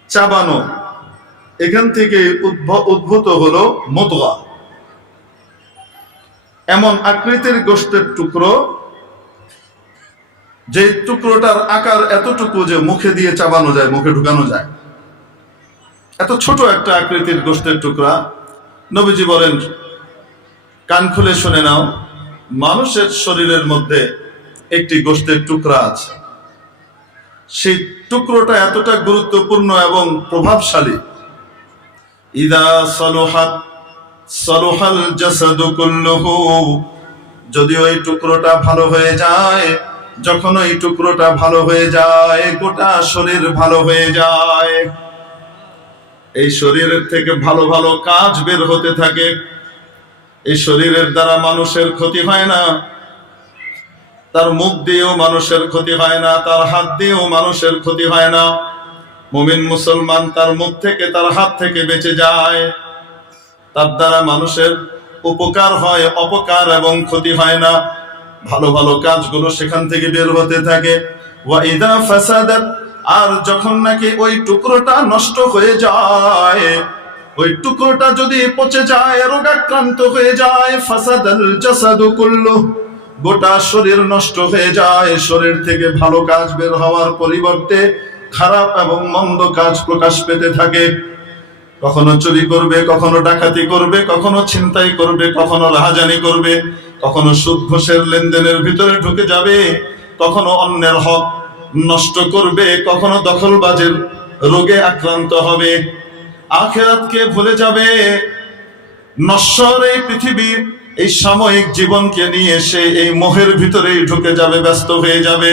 চাবানো, এখান থেকে উদ্ভূত হলো মুদগা। এমন আকৃতির গোশতের টুকরো, যে টুকরোটার আকার এতটুকু যে মুখে দিয়ে চাবানো যায়, মুখে ঢুকানো যায়, এত ছোট একটা আকৃতির গোশতের টুকরা। নবীজি বলেন, কান খুলে শুনে নাও, মানুষের শরীরের মধ্যে একটি গোশতের টুকরা আছে। সেই টুকরোটা এতটা গুরুত্বপূর্ণ এবং প্রভাবশালী। ইদা সালুহাত সালুহাল জাসাদু কুল্লুহু, যদি ওই টুকরোটা ভালো হয়ে যায়, যখন ওই টুকরোটা ভালো হয়ে যায়, গোটা শরীর ভালো হয়ে যায়। এই শরীরের থেকে ভালো ভালো কাজ বের হতে থাকে। এই শরীরের দ্বারা মানুষের ক্ষতি হয় না, তার মুখ দিয়েও মানুষের ক্ষতি হয় না, তার হাত দিয়েও মানুষের ক্ষতি হয় না। মুমিন মুসলমান তার মুখ থেকে, তার হাত থেকে বেঁচে যায়, তার দ্বারা মানুষের উপকার হয়, অপকার এবং ক্ষতি হয় না। ভালো ভালো কাজগুলো সেখান থেকে বের হতে থাকে। ওয়া ইদা ফাসাদাত, আর যখন নাকি ওই টুকরোটা নষ্ট হয়ে যায়, ওই টুকরোটা যদি পচে যায়, রোগাক্রান্ত হয়ে যায়, ফাসাদাল জাসাদু কুল্লু, গোটা শরীর নষ্ট হয়ে যায়। শরীর থেকে ভালো কাজ বের হওয়ার পরিবর্তে খারাপ এবং মন্দ কাজ প্রকাশ পেতে থাকে। কখনো চুরি করবে, কখনো ডাকাতি করবে, কখনো ছিনতাই করবে, কখনো রাহাজানি করবে, কখনো সুদ ঘুষের লেনদেনের ভিতরে ঢুকে যাবে, কখনো অন্যের হক নষ্ট করবে, কখনো দখলবাজের রোগে আক্রান্ত হবে, আখিরাতকে ভুলে যাবে। নশ্বর এই পৃথিবীর এই সাময়িক জীবনকে নিয়ে সে এই মোহের ভিতরেই ঢুকে যাবে, ব্যস্ত হয়ে যাবে।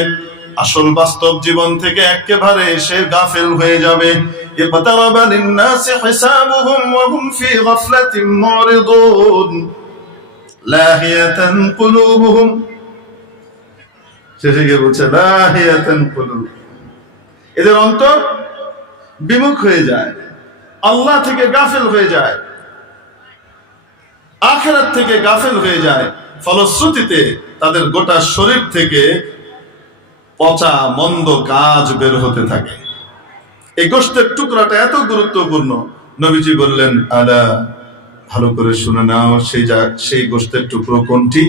আসল বাস্তব জীবন থেকে একেবারে সে গাফেল হয়ে যাবে। ইকতারাবা লিন-নাসি হিসাবুহুম ওয়া হুম ফি গাফলাতিন মুরিদুন লাহিয়াতান কুলুবুহুম, শেষে গিয়ে বলছে লাহিয়াতান কুলুব, এদের অন্তর বিমুখ হয়ে যায়, আল্লাহ থেকে গাফেল হয়ে যায়, আখিরাত থেকে গাফেল হয়ে যায়। ফলশ্রুতিতে তাদের গোটা শরীর থেকে পচা মন্দ কাজ বের হতে থাকে। এই গোশতের টুকরাটা এত গুরুত্বপূর্ণ, নবীজি বললেন আলা, ভালো করে শুনে নাও, সেই গোশতের টুকরো কোনটি?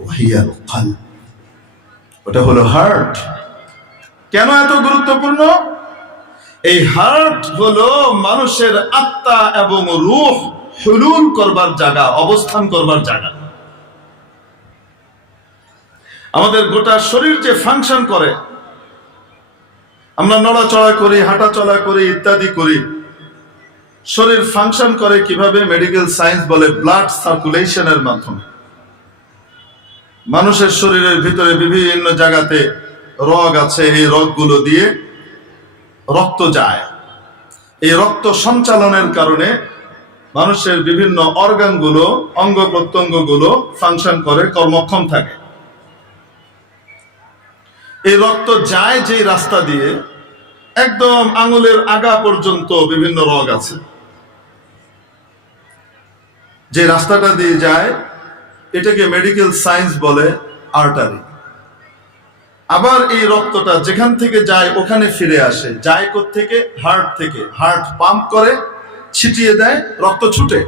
ওয়াহিয়াল কলব, ওটা হলো হার্ট। কেন এত গুরুত্বপূর্ণ? এই হার্ট হলো মানুষের আত্মা এবং রূহ হুলুল করবার জায়গা, অবস্থান করবার জায়গা। আমাদের গোটা শরীর যে ফাংশন করে, আমরা নড়াচড়া করি, হাঁটাচলা করি, ইত্যাদি করি, শরীর ফাংশন করে কিভাবে? মেডিকেল সায়েন্স বলে ব্লাড সার্কুলেশনের মাধ্যমে। মানুষের শরীরের ভিতরে বিভিন্ন জায়গাতে রগ আছে, এই রগগুলো দিয়ে রক্ত যায়। এই রক্ত সঞ্চালনের কারণে মানুষের বিভিন্ন অর্গানগুলো, অঙ্গ প্রত্যঙ্গগুলো ফাংশন করে, কর্মক্ষম থাকে। এই রক্ত যায় যে রাস্তা দিয়ে, একদম আঙুলের আগা পর্যন্ত বিভিন্ন রগ আছে, যে রাস্তাটা দিয়ে যায় এটাকে মেডিকেল সায়েন্স বলে আর্টারি। আবার এই রক্তটা যেখান থেকে যায় ওখানে ফিরে আসে, যায় কোত্থেকে? হার্ট থেকে। হার্ট পাম্প করে, ছিটিয়ে দেয়, রক্ত ছুটে।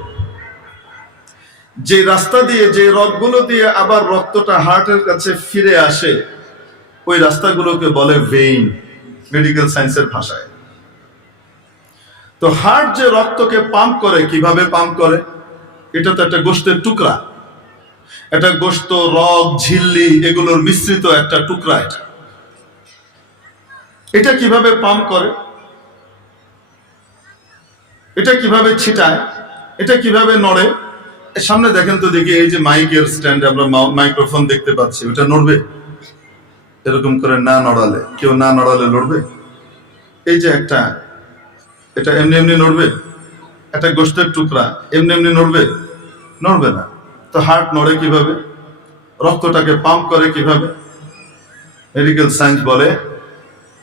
যে রাস্তা দিয়ে, যে রগগুলো দিয়ে আবার রক্তটা হার্টের কাছে ফিরে আসে, ওই রাস্তাগুলোকে বলে ভেইন, মেডিকেল সায়েন্সের ভাষায়। তো হার্ট যে রক্তকে পাম্প করে, কিভাবে পাম্প করে? এটা তো একটা গোশতের টুকরা, এটা গোশত, রগ, ঝিল্লি এগুলোর মিশ্রিত একটা টুকরা। এটা কিভাবে পাম্প করে, এটা কিভাবে ছিটায়, এটা কিভাবে নড়ে? সামনে দেখেন তো দেখি, এই যে মাইকের স্ট্যান্ডে আমরা মাইক্রোফোন দেখতে পাচ্ছি, ওটা নড়বে? এরকম করে না নড়ালে, কেউ না নড়ালে লড়বে? এই যে একটা, এটা এমনি এমনি নড়বে? একটা গোশতের টুকরা এমনি এমনি নড়বে? নড়বে না। তো হার্ট নড়ে কিভাবে? রক্তটাকে পাম্প করে কিভাবে? মেডিকেল সায়েন্স বলে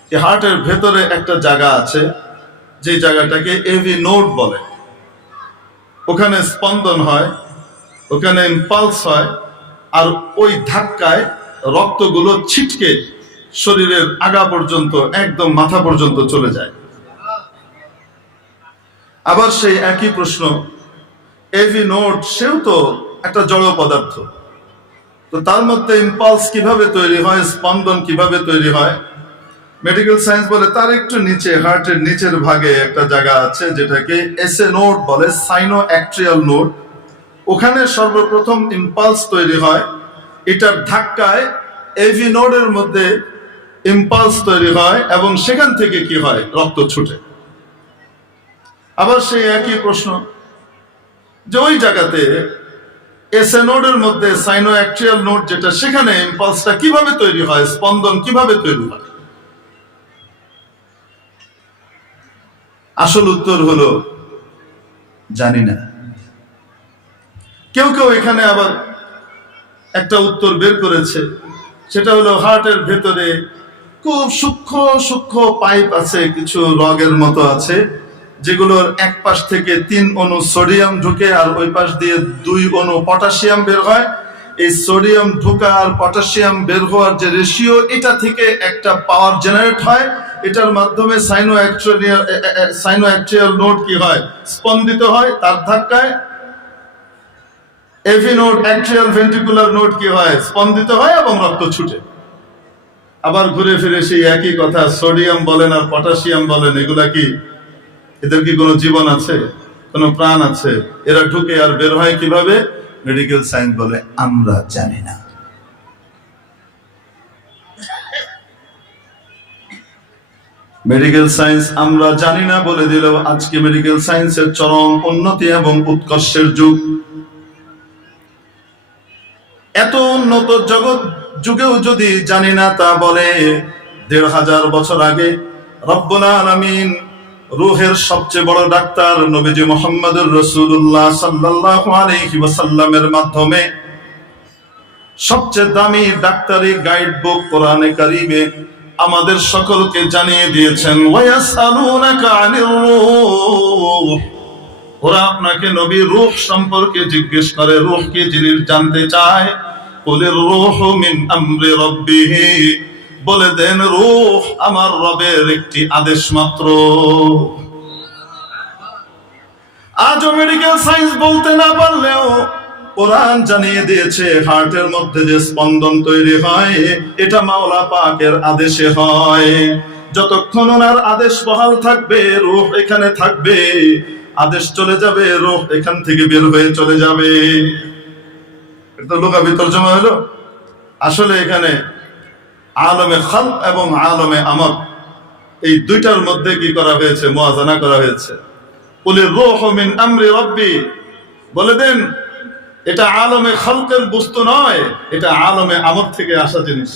যে হার্টের ভেতরে একটা জায়গা আছে, যে জায়গাটাকে এভি নোড বলে। ওখানে স্পন্দন হয়, ওখানে ইম্পালস হয়, আর ওই ধাক্কায় রক্তগুলো ছিটকে শরীরের আগা পর্যন্ত, একদম মাথা পর্যন্ত চলে যায়। আবার সেই একই প্রশ্ন, এভি নোড সেও তো একটা জড় পদার্থ, তো তার মধ্যে ইম্পালস কিভাবে তৈরি হয়, স্পন্দন কিভাবে তৈরি হয়? মেডিকেল সায়েন্স বলে তার একটু নিচে, হার্টের নিচের ভাগে একটা জায়গা আছে যেটাকে এসএ নোড বলে, সাইনো অ্যাক্ট্রিয়াল নোড। ওখানে সর্বপ্রথম ইম্পালস তৈরি হয়, এটার ধাক্কায় এভি নোডের মধ্যে ইম্পালস তৈরি হয়, এবং সেখান থেকে কি হয়? রক্ত ছুটে। আবার সেই একই প্রশ্ন, যে ওই জায়গাতে এসএ নোডের মধ্যে সাইনো অ্যাক্ট্রিয়াল নোড যেটা, সেখানে ইম্পালসটা কিভাবে তৈরি হয়, স্পন্দন কিভাবে তৈরি হয়? আসল উত্তর হলো জানি না। কেউ কেউ এখানে আবার একটা উত্তর বের করেছে, সেটা হলো হার্টের ভেতরে খুব সূক্ষ্ম সূক্ষ্ম পাইপ আছে, কিছু রগের মতো আছে, যেগুলোর এক পাশ থেকে 3 অণু সোডিয়াম ঢুকে আর ওই পাশ দিয়ে 2 অণু পটাশিয়াম বের হয়। এই সোডিয়াম ঢোকা আর পটাশিয়াম বের হওয়ার যে রেশিও, এটা থেকে একটা পাওয়ার জেনারেট হয়। এটার মাধ্যমে সাইনো অ্যাক্ট্রিয়াল নোড কি হয়? স্পন্দিত হয়, তার ধাক্কায় এভি নোড, অ্যাক্ট্রিয়াল ভেন্ট্রিকুলার নোড কি হয়? স্পন্দিত হয় এবং রক্ত ছুটে। আবার ঘুরে ফিরে সেই একই কথা, সোডিয়াম বলেন আর পটাশিয়াম বলেন, এগুলা কি, এদের কি কোনো জীবন আছে, কোনো প্রাণ আছে? এরা ঢুকে আর বের হয় কিভাবে? মেডিকেল সায়েন্স বলে আমরা জানি না। মেডিকেল সায়েন্স আমরা জানি না বলে দিল, আজকে মেডিকেল সায়েন্সের চরম উন্নতি এবং উৎকর্ষের যুগ। এত উন্নত জগৎ যুগেও যদি জানি না তা বলে, ১৫০০ বছর আগে রব্বুল আলামিন রূহের সবচেয়ে বড় ডাক্তার নবীজি মুহাম্মদুর রাসূলুল্লাহ সাল্লাল্লাহু আলাইহি ওয়াসাল্লামের মাধ্যমে সবচেয়ে দামি ডাক্তারি গাইড বুক কোরআনে কারীমে আমাদের সকলকে জানিয়ে দিয়েছেন, ওয়ায়াসআলুনাকা আনির রূহ। ওরা আপনাকে নবী রূহ সম্পর্কে জিজ্ঞেস করে, রূহ কি জিনিস জানতে চায়। কুলির রূহু মিন আমরি রাব্বিহি, বলে দেন রূহ আমার রবের একটি আদেশ মাত্র। আজও মেডিকেল সায়েন্স বলতে না পারলেও কোরআন জানিয়ে দিয়েছে, হার্টের মধ্যে যে স্পন্দন তৈরি হয় এটা মাওলা পাকের আদেশে হয়। যতক্ষণ ওনার আদেশ বহাল থাকবে রূহ এখানে থাকবে, আদেশ চলে যাবে রূহ এখান থেকে বের হয়ে চলে যাবে। এটা লুগাবি তরজমা হলো। আসলে এখানে আলমে খালক এবং আলমে আমর এই দুইটার মধ্যে কি করা হয়েছে, মুয়াজানা করা হয়েছে। কুলির রূহু মিন আমরি রাব্বি, বলে দেন এটা আলমে খালকের বস্তু নয়, এটা আলমে আমর থেকে আসা জিনিস।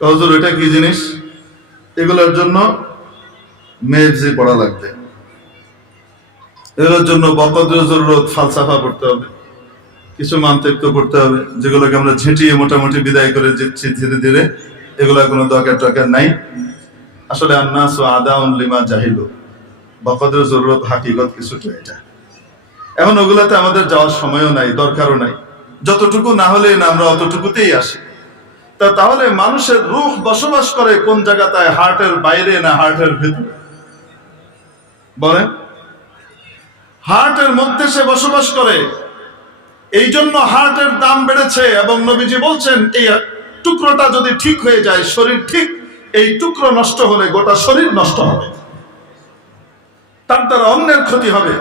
হুজুর এটা কি জিনিস? এগুলোর জন্য মেজি পড়া লাগবে, এগুলোর জন্য বকদের জরুরত, ফালসাফা পড়তে হবে, কিছু মান্তিক পড়তে হবে, যেগুলোকে আমরা ঝেঁটিয়ে মোটামুটি বিদায় করে যাচ্ছি ধীরে ধীরে। এগুলা কোনো দরকার নাই। আসলে আন্নাসু আদাউন লিমা জাহিলু, বকদের জরুরত হাকিকত কিছুটা এটা। এখন ওগুলাতে আমাদের যাওয়ার সময়ও নাই, দরকারও নাই। যতটুকু না হলে না আমরা অতটুকুতেই আসি। তাহলে মানুষের রূহ বসবাস করে কোন জায়গাটায়? হার্টের বাইরে না হার্টের ভিতরে? বলেন। হার্টের মধ্যে সে বসবাস করে, এই জন্য হার্টের দাম বেড়েছে। এবং নবীজি বলছেন এই টুকরোটা যদি ঠিক হয়ে যায়, শরীর ঠিক, এই টুকরো নষ্ট হলে গোটা শরীর নষ্ট হবে। তার দ্বারা অন্যের ক্ষতি হবে,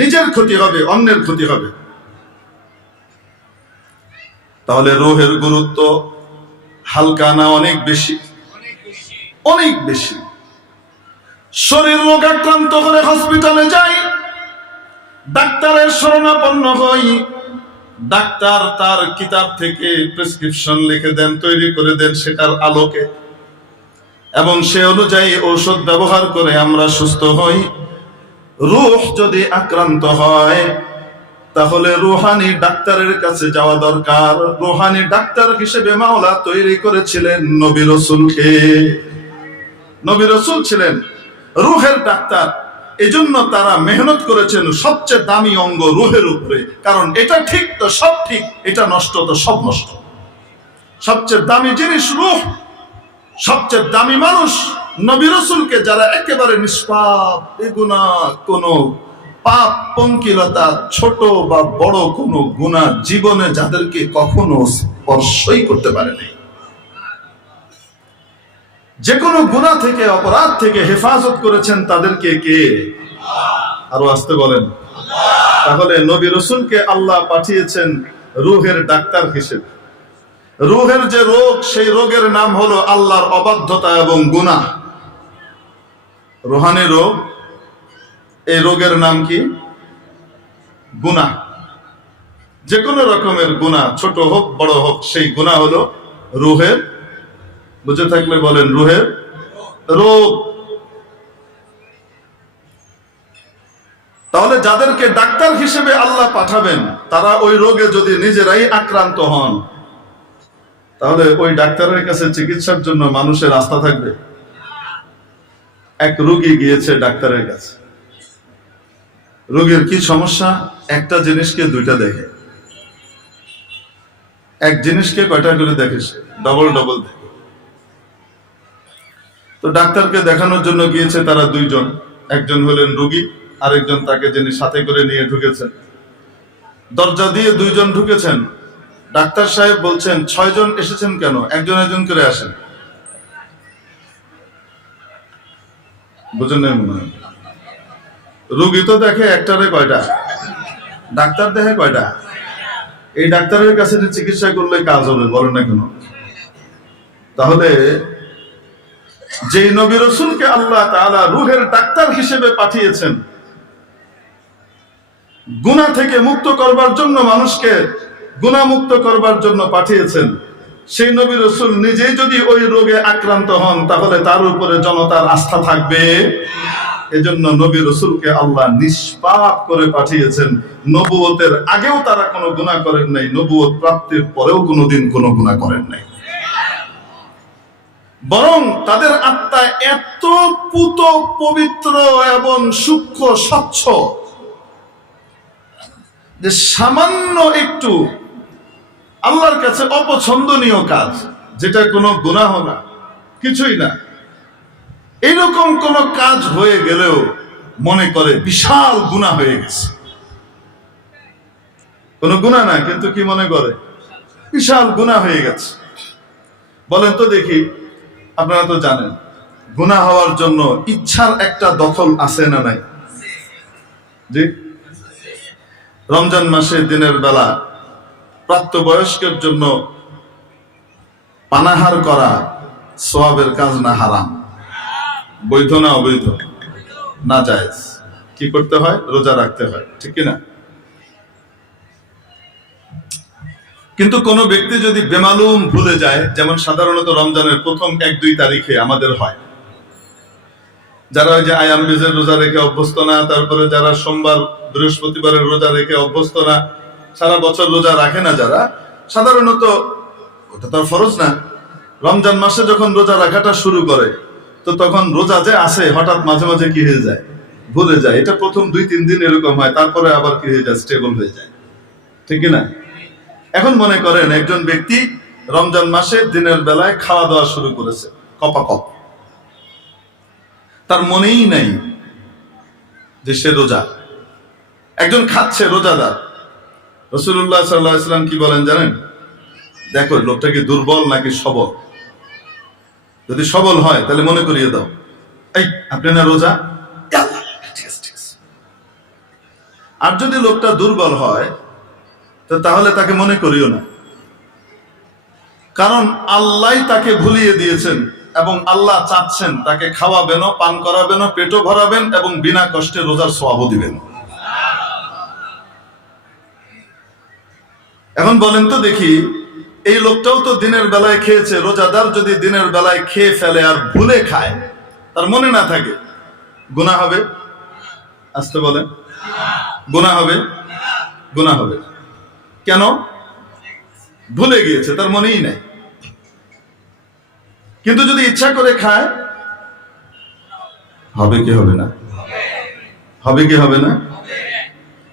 নিজের ক্ষতি হবে, অন্যের ক্ষতি হবে। তাহলে রূহের গুরুত্ব হালকা না, অনেক বেশি, অনেক বেশি। শরীর রোগ আক্রান্ত করে হসপিটালে যাই, ডাক্তারের শরণাপন্ন হই, ডাক্তার তার কিতাব থেকে প্রেসক্রিপশন লিখে দেন, তৈরি করে দেন সেটার আলোকে, এবং সে অনুযায়ী ঔষধ ব্যবহার করে আমরা সুস্থ হই। রূহ যদি আক্রান্ত হয় তাহলে রুহানি ডাক্তারের কাছে যাওয়া দরকার। রুহানি ডাক্তার হিসেবে মাওলা তৈরি করেছিলেন নবী রাসূলকে। নবী রাসূল ছিলেন রুহের ডাক্তার, এজন্য তারা মেহনত করেছেন সবচেয়ে দামি অঙ্গ রুহের উপরে। কারণ এটা ঠিক তো সব ঠিক, এটা নষ্ট তো সব নষ্ট। সবচেয়ে দামি জিনিস রূহ, সবচেয়ে দামি মানুষ নবী রাসূলকে যারা একেবারে নিষ্পাপ, বেগুনাহ, কোনো পাপ পঙ্কিলতা, ছোট বা বড় কোনো গুনাহ জীবনে যাদেরকে কখনো স্পর্শই করতে পারেনি, যে কোনো গুনাহ থেকে, অপরাধ থেকে হেফাজত করেছেন তাদেরকে কে? আরো আসতে বলেন। তাহলে নবী রাসূলকে আল্লাহ পাঠিয়েছেন রূহের ডাক্তার হিসেবে। রূহের যে রোগ, সেই রোগের নাম হলো আল্লাহর অবাধ্যতা এবং গুনাহ। রুহানি রোগ, এই রোগের নাম কি? গুনাহ। যে কোনো রকমের গুনাহ, ছোট হোক বড় হোক, সেই গুনাহ হলো রূহের, বুঝে থাকলে বলেন, রূহের রোগ। তাহলে যাদেরকে ডাক্তার হিসেবে আল্লাহ পাঠাবেন, তারা ওই রোগে যদি নিজেরাই আক্রান্ত হন, তাহলে ওই ডাক্তারের কাছে চিকিৎসার জন্য মানুষের আস্থা থাকবে? এক রোগী গিয়েছে ডাক্তারের কাছে, রোগীর কি সমস্যা? একটা জিনিসকে দুইটা দেখে, এক জিনিসকে কয়টা করে দেখে? সে ডবল ডবল দেখে। তো ডাক্তারকে দেখানোর জন্য গিয়েছে তারা দুইজন, একজন হলেন রোগী, আরেকজন তাকে যিনি সাথে করে নিয়ে ঢুকেছেন। দরজা দিয়ে দুইজন ঢুকেছেন। ডাক্তার সাহেব বলছেন, 6 জন এসেছেন কেন? একজন একজন করে আসেন। বুঝেন না মনে হয়? রোগী তো দেখে একটারে কয়টা, ডাক্তার দেখে কয়টা? এই ডাক্তারের কাছে চিকিৎসা করলে কাজ হবে, বলেন না কেন? তাহলে যেই নবী রাসূলকে আল্লাহ তাআলা রূহের ডাক্তার হিসেবে পাঠিয়েছেন, গুনাহ থেকে মুক্ত করবার জন্য, মানুষকে গুনাহ মুক্ত করবার জন্য পাঠিয়েছেন, সেই নবী রাসূল নিজেই যদি ওই রোগে আক্রান্ত হন, তাহলে তার উপরে জনতার আস্থা থাকবে? এজন্য নবী রাসূলকে আল্লাহ নিষ্পাপ করে পাঠিয়েছেন। নবুয়তের আগেও তারা কোনো গুনাহ করেন নাই, নবুয়ত প্রাপ্তির পরেও কোনোদিন কোনো গুনাহ করেন নাই। বরং তাদের আত্মা এত পুত পবিত্র এবং সূক্ষ্ম স্বচ্ছ যে সামান্য একটু আল্লাহর কাছে অপছন্দনীয় কাজ, যেটা কোনো গুনাহ না, কিছুই না, এরকম কোন কাজ হয়ে গেলেও মনে করে বিশাল গুনাহ হয়ে গেছে। কোন গুনাহ না, কিন্তু কি মনে করে? বিশাল গুনাহ হয়ে গেছে। বলেন তো দেখি, আপনারা তো জানেন গুনাহ হওয়ার জন্য ইচ্ছার একটা দখল আছে না নাই? জি। রমজান মাসে দিনের বেলা প্রাপ্তবয়স্কের জন্য পানাহার করা সওয়াবের কাজ না হারাম? বৈধ না অবৈধ? না জায়েজ। কি করতে হয়? রোজা রাখতে হয়, ঠিক কি না? কিন্তু কোন ব্যক্তি যদি বেমালুম ভুলে যায়, যেমন সাধারণত রমজানের প্রথম 1-2 তারিখে আমাদের হয়, যারা ওই যে আয়াম বীজের রোজা রেখে অভ্যস্ত না, তারপরে যারা সোমবার বৃহস্পতিবারের রোজা রেখে অভ্যস্ত না, সারা বছর রোজা রাখে না যারা, সাধারণত ওটা তো ফরজ না, রমজান মাসে যখন রোজা রাখাটা শুরু করে, তো তখন রোজা যে আসে হঠাৎ মাঝে মাঝে কি হয়ে যায়? ভুলে যায়। এটা প্রথম 2-3 দিন এরকম হয়, তারপরে আবার কি হয়ে যায়? স্টেবল হয়ে যায়, ঠিক না? এখন মনে করেন একজন ব্যক্তি রমজান মাসে দিনের বেলায় খাওয়া দাওয়া শুরু করেছে কপাকপ, তার মনেই নাই যে সে রোজা। একজন খাচ্ছে রোজাদার, রাসূলুল্লাহ সাল্লাল্লাহু আলাইহি ওয়াসাল্লাম কি বলেন জানেন? দেখো লোকটা কি দুর্বল নাকি সবল। যদি সবল হয় তাহলে মনে করিয়ে দাও, এই আপনি না রোজা, আর যদি লোকটা দুর্বল হয় তো তাহলে তাকে মনে করিও না, কারণ আল্লাহ তাকে ভুলিয়ে দিয়েছেন এবং আল্লাহ চাচ্ছেন তাকে খাওয়াবেন, পান করাবেন, পেটও ভরাবেন এবং বিনা কষ্টে রোজার সওয়াবও দিবেন। এখন বলেন তো দেখি, এই লোকটাও তো দিনের বেলায় খেয়েছে। রোজাদার যদি দিনের বেলায় খেয়ে ফেলে আর ভুলে খায়, তার মনে না থাকে, গুনাহ হবে? আসতে বলেন, গুনাহ হবে? গুনাহ হবে। কেন? ভুলে গিয়েছে, তার মনেই নাই। কিন্তু যদি ইচ্ছা করে খায়, হবে কি হবে না? হবে কি হবে না?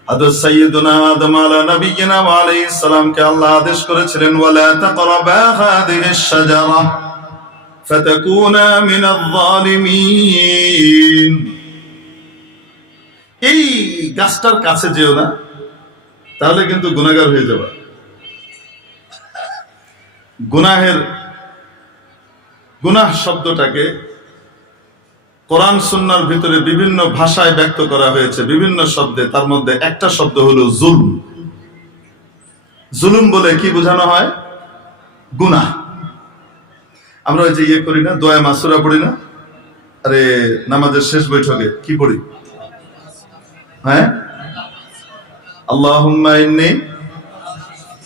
হযরত সাইয়্যিদুনা আদম আলা নবিয়িনা ওয়া আলাইহিস সালামকে আল্লাহ আদেশ করেছিলেন, ওয়ালা তাকরাবা হাযিহিশ শাজারা ফাতাকুনা মিনাল যালিমিন। এই গাছটার কাছে যেও না, তাহলে কিন্তু গুনাহগার হয়ে যাবে। গুনাহ শব্দটাকে কোরআন সুন্নাহর ভিতরে বিভিন্ন ভাষায় ব্যক্ত করা হয়েছে, বিভিন্ন শব্দে। তার মধ্যে একটা শব্দ হলো জুলম। জুলুম বলে কি বোঝানো হয়? গুনাহ। আমরা ওই যে করি না, দোয়া মাসুরা পড়ি না? আরে নামাজের শেষ বৈঠকে কি পড়ি? হ্যাঁ, আল্লাহুম্মা ইন্নী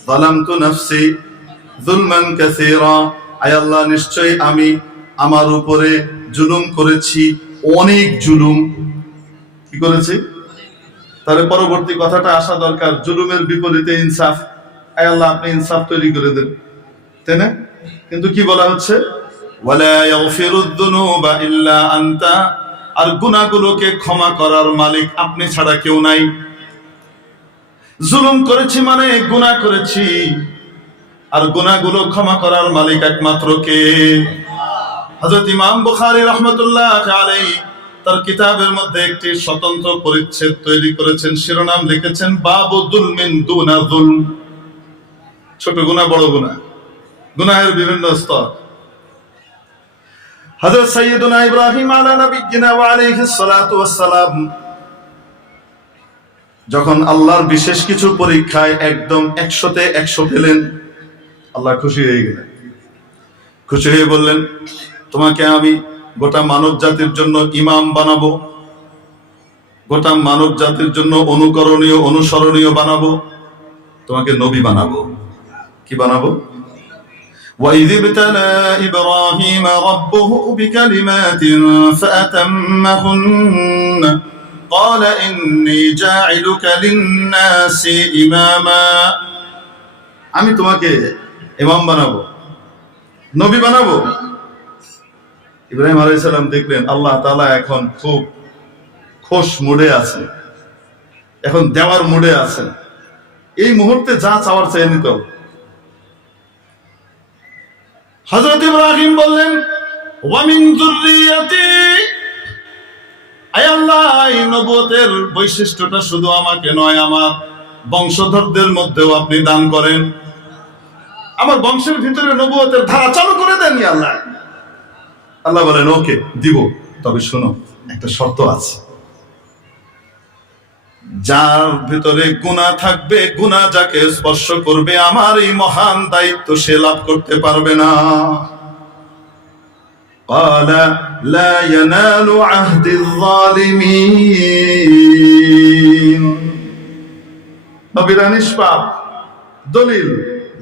যালামতু নাফসি যুলমান কাসীরা। আয় আল্লাহ, নিশ্চয়ই আমি আমার উপরে জুলুম করেছি, অনেক জুলুম। কি করেছি? তাহলে পরবর্তী কথাটা আসা দরকার, জুলুমের বিপরীতে ইনসাফ। আয় আল্লাহ, আপনি ইনসাফ তৈরি করে দেন, তাই না? কিন্তু কি বলা হচ্ছে? ওয়ালা ইয়াগফিরুদ দুনুবা ইল্লা আনতা। আর গুনাহগুলোকে ক্ষমা করার মালিক আপনি ছাড়া কেউ নাই। জুলুম করেছি মানে গুনাহ করেছি, আর গুনাহগুলো ক্ষমা করার মালিক একমাত্র কে? হযরত ইমাম বুখারী রাহমাতুল্লাহ আলাইহি তার কিতাবের মধ্যে একটি স্বতন্ত্র পরিচ্ছেদ তৈরি করেছেন, শিরোনাম লিখেছেন বাবু যুলমিন দুনা যুলম। ছোট গুনাহ, বড় গুনাহ, গুনাহের বিভিন্ন স্তর। হযরত সাইয়্যিদুনা ইব্রাহিম আলা নবিয়িনা ওয়া আলাইহিস সালাতু ওয়াস সালাম যখন আল্লাহর বিশেষ কিছু পরীক্ষায় একদম 100-তে 100 পেলেন, আল্লাহ খুশি হয়ে গেলেন। খুশি হয়ে বললেন, তোমাকে আমি গোটা মানব জাতির জন্য ইমাম বানাবো, গোটা মানব জাতির জন্য অনুকরণীয় অনুসরণীয় বানাবো, তোমাকে নবী বানাবো। কি বানাবো? وَإِذِ ابْتَلَى إِبْرَاهِيمَ رَبُّهُ بِكَلِمَاتٍ فَأَتَمَّهُنَّ قَالَ إِنِّي جَاعِلُكَ لِلنَّاسِ إِمَامًا। আমি তোমাকে ইমাম বানাবো, নবী বানাবো। ইব্রাহিম আলাইহিস সালাম দেখলেন আল্লাহ তাআলা এখন খুব খোশ মুডে আছে, এখন দেওয়ার মুডে আছে, এই মুহূর্তে যা চাওয়ার চেয়ে নিত। হযরত ইব্রাহিম বললেন ওয়া মিন যুররিয়াতি, আয় আল্লাহ এই নবুয়তের বৈশিষ্ট্যটা শুধু আমাকে নয়, আমার বংশধরদের মধ্যেও আপনি দান করেন, আমার বংশের ভিতরে নবুয়তের ধারা চালু করে দেন ইয়া আল্লাহ। আল্লাহ বলেন ওকে দিব, তবে শোনো একটা শর্ত আছে, যার ভিতরে গুনাহ থাকবে, গুনাহ যাকে স্পর্শ করবে আমার এই মহান দায়িত্ব সে লাভ করতে পারবে না। قال لا ينال عهد الظالمين। নবীরা নিষ্পাপ, দলিল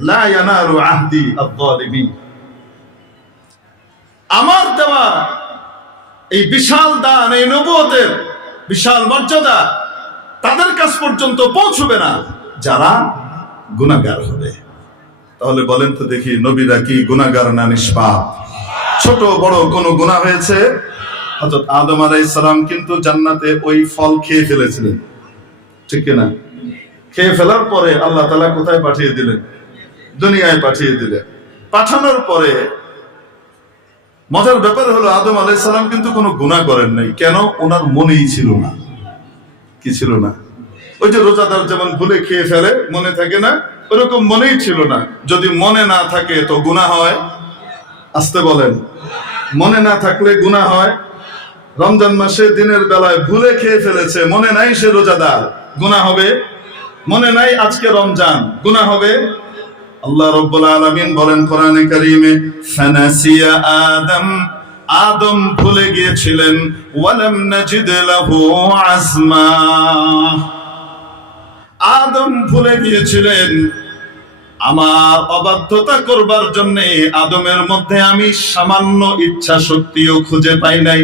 লা ইয়ানালু আহদি আয-যালিমিন। আমার দেওয়া এই বিশাল দান, এই নবুয়তের বিশাল মর্যাদা তাদের কাছ পর্যন্ত পৌঁছবে না যারা গুনাহগার হবে। তাহলে বলেন তো দেখি, নবীরা কি গুনাহগার না নিষ্পাপ? ছোট বড় কোন গুনাহ হয়েছে? হযরত আদম আলাইহিস সালাম কিন্তু জান্নাতে ওই ফল খেয়ে ফেলেছিলেন, ঠিক কি না? খেয়ে ফেলার পরে আল্লাহ তাআলা কোথায় পাঠিয়ে দিলেন? দুনিয়ায় পাঠিয়ে দিলেন। পাঠানোর পরে মজার ব্যাপার হলো আদম আলাইহিস সালাম কিন্তু কোনো গুনাহ করেন নাই। কেন? ওনার মনেই ছিল না। কি ছিল না? ওই যে রোজাদার যেমন ভুলে খেয়ে ফেলে, মনে থাকে না, ওরকম মনেই ছিল না। যদি মনে না থাকে তো গুনাহ হয়। আসতে বলেন, মনে না থাকলে গুনাহ হয়। রমজান মাসে দিনের বেলায় ভুলে খেয়ে ফেলেছে, মনে নাই সে রোজাদার, গুনাহ হবে। মনে নাই আজকে রমজান, গুনাহ হবে। আল্লাহ রাব্বুল আলামিন বলেন কোরআনে কারীমে, ফানাসিয়া আদম, আদম ভুলে গিয়েছিলেন, ওয়ালাম নাজিদ লাহু আজমা, আদম ভুলে গিয়েছিলেন। আমার অবাধ্যতা করবার জন্য আদমের মধ্যে আমি সামান্য ইচ্ছা শক্তিও খুঁজে পাই নাই।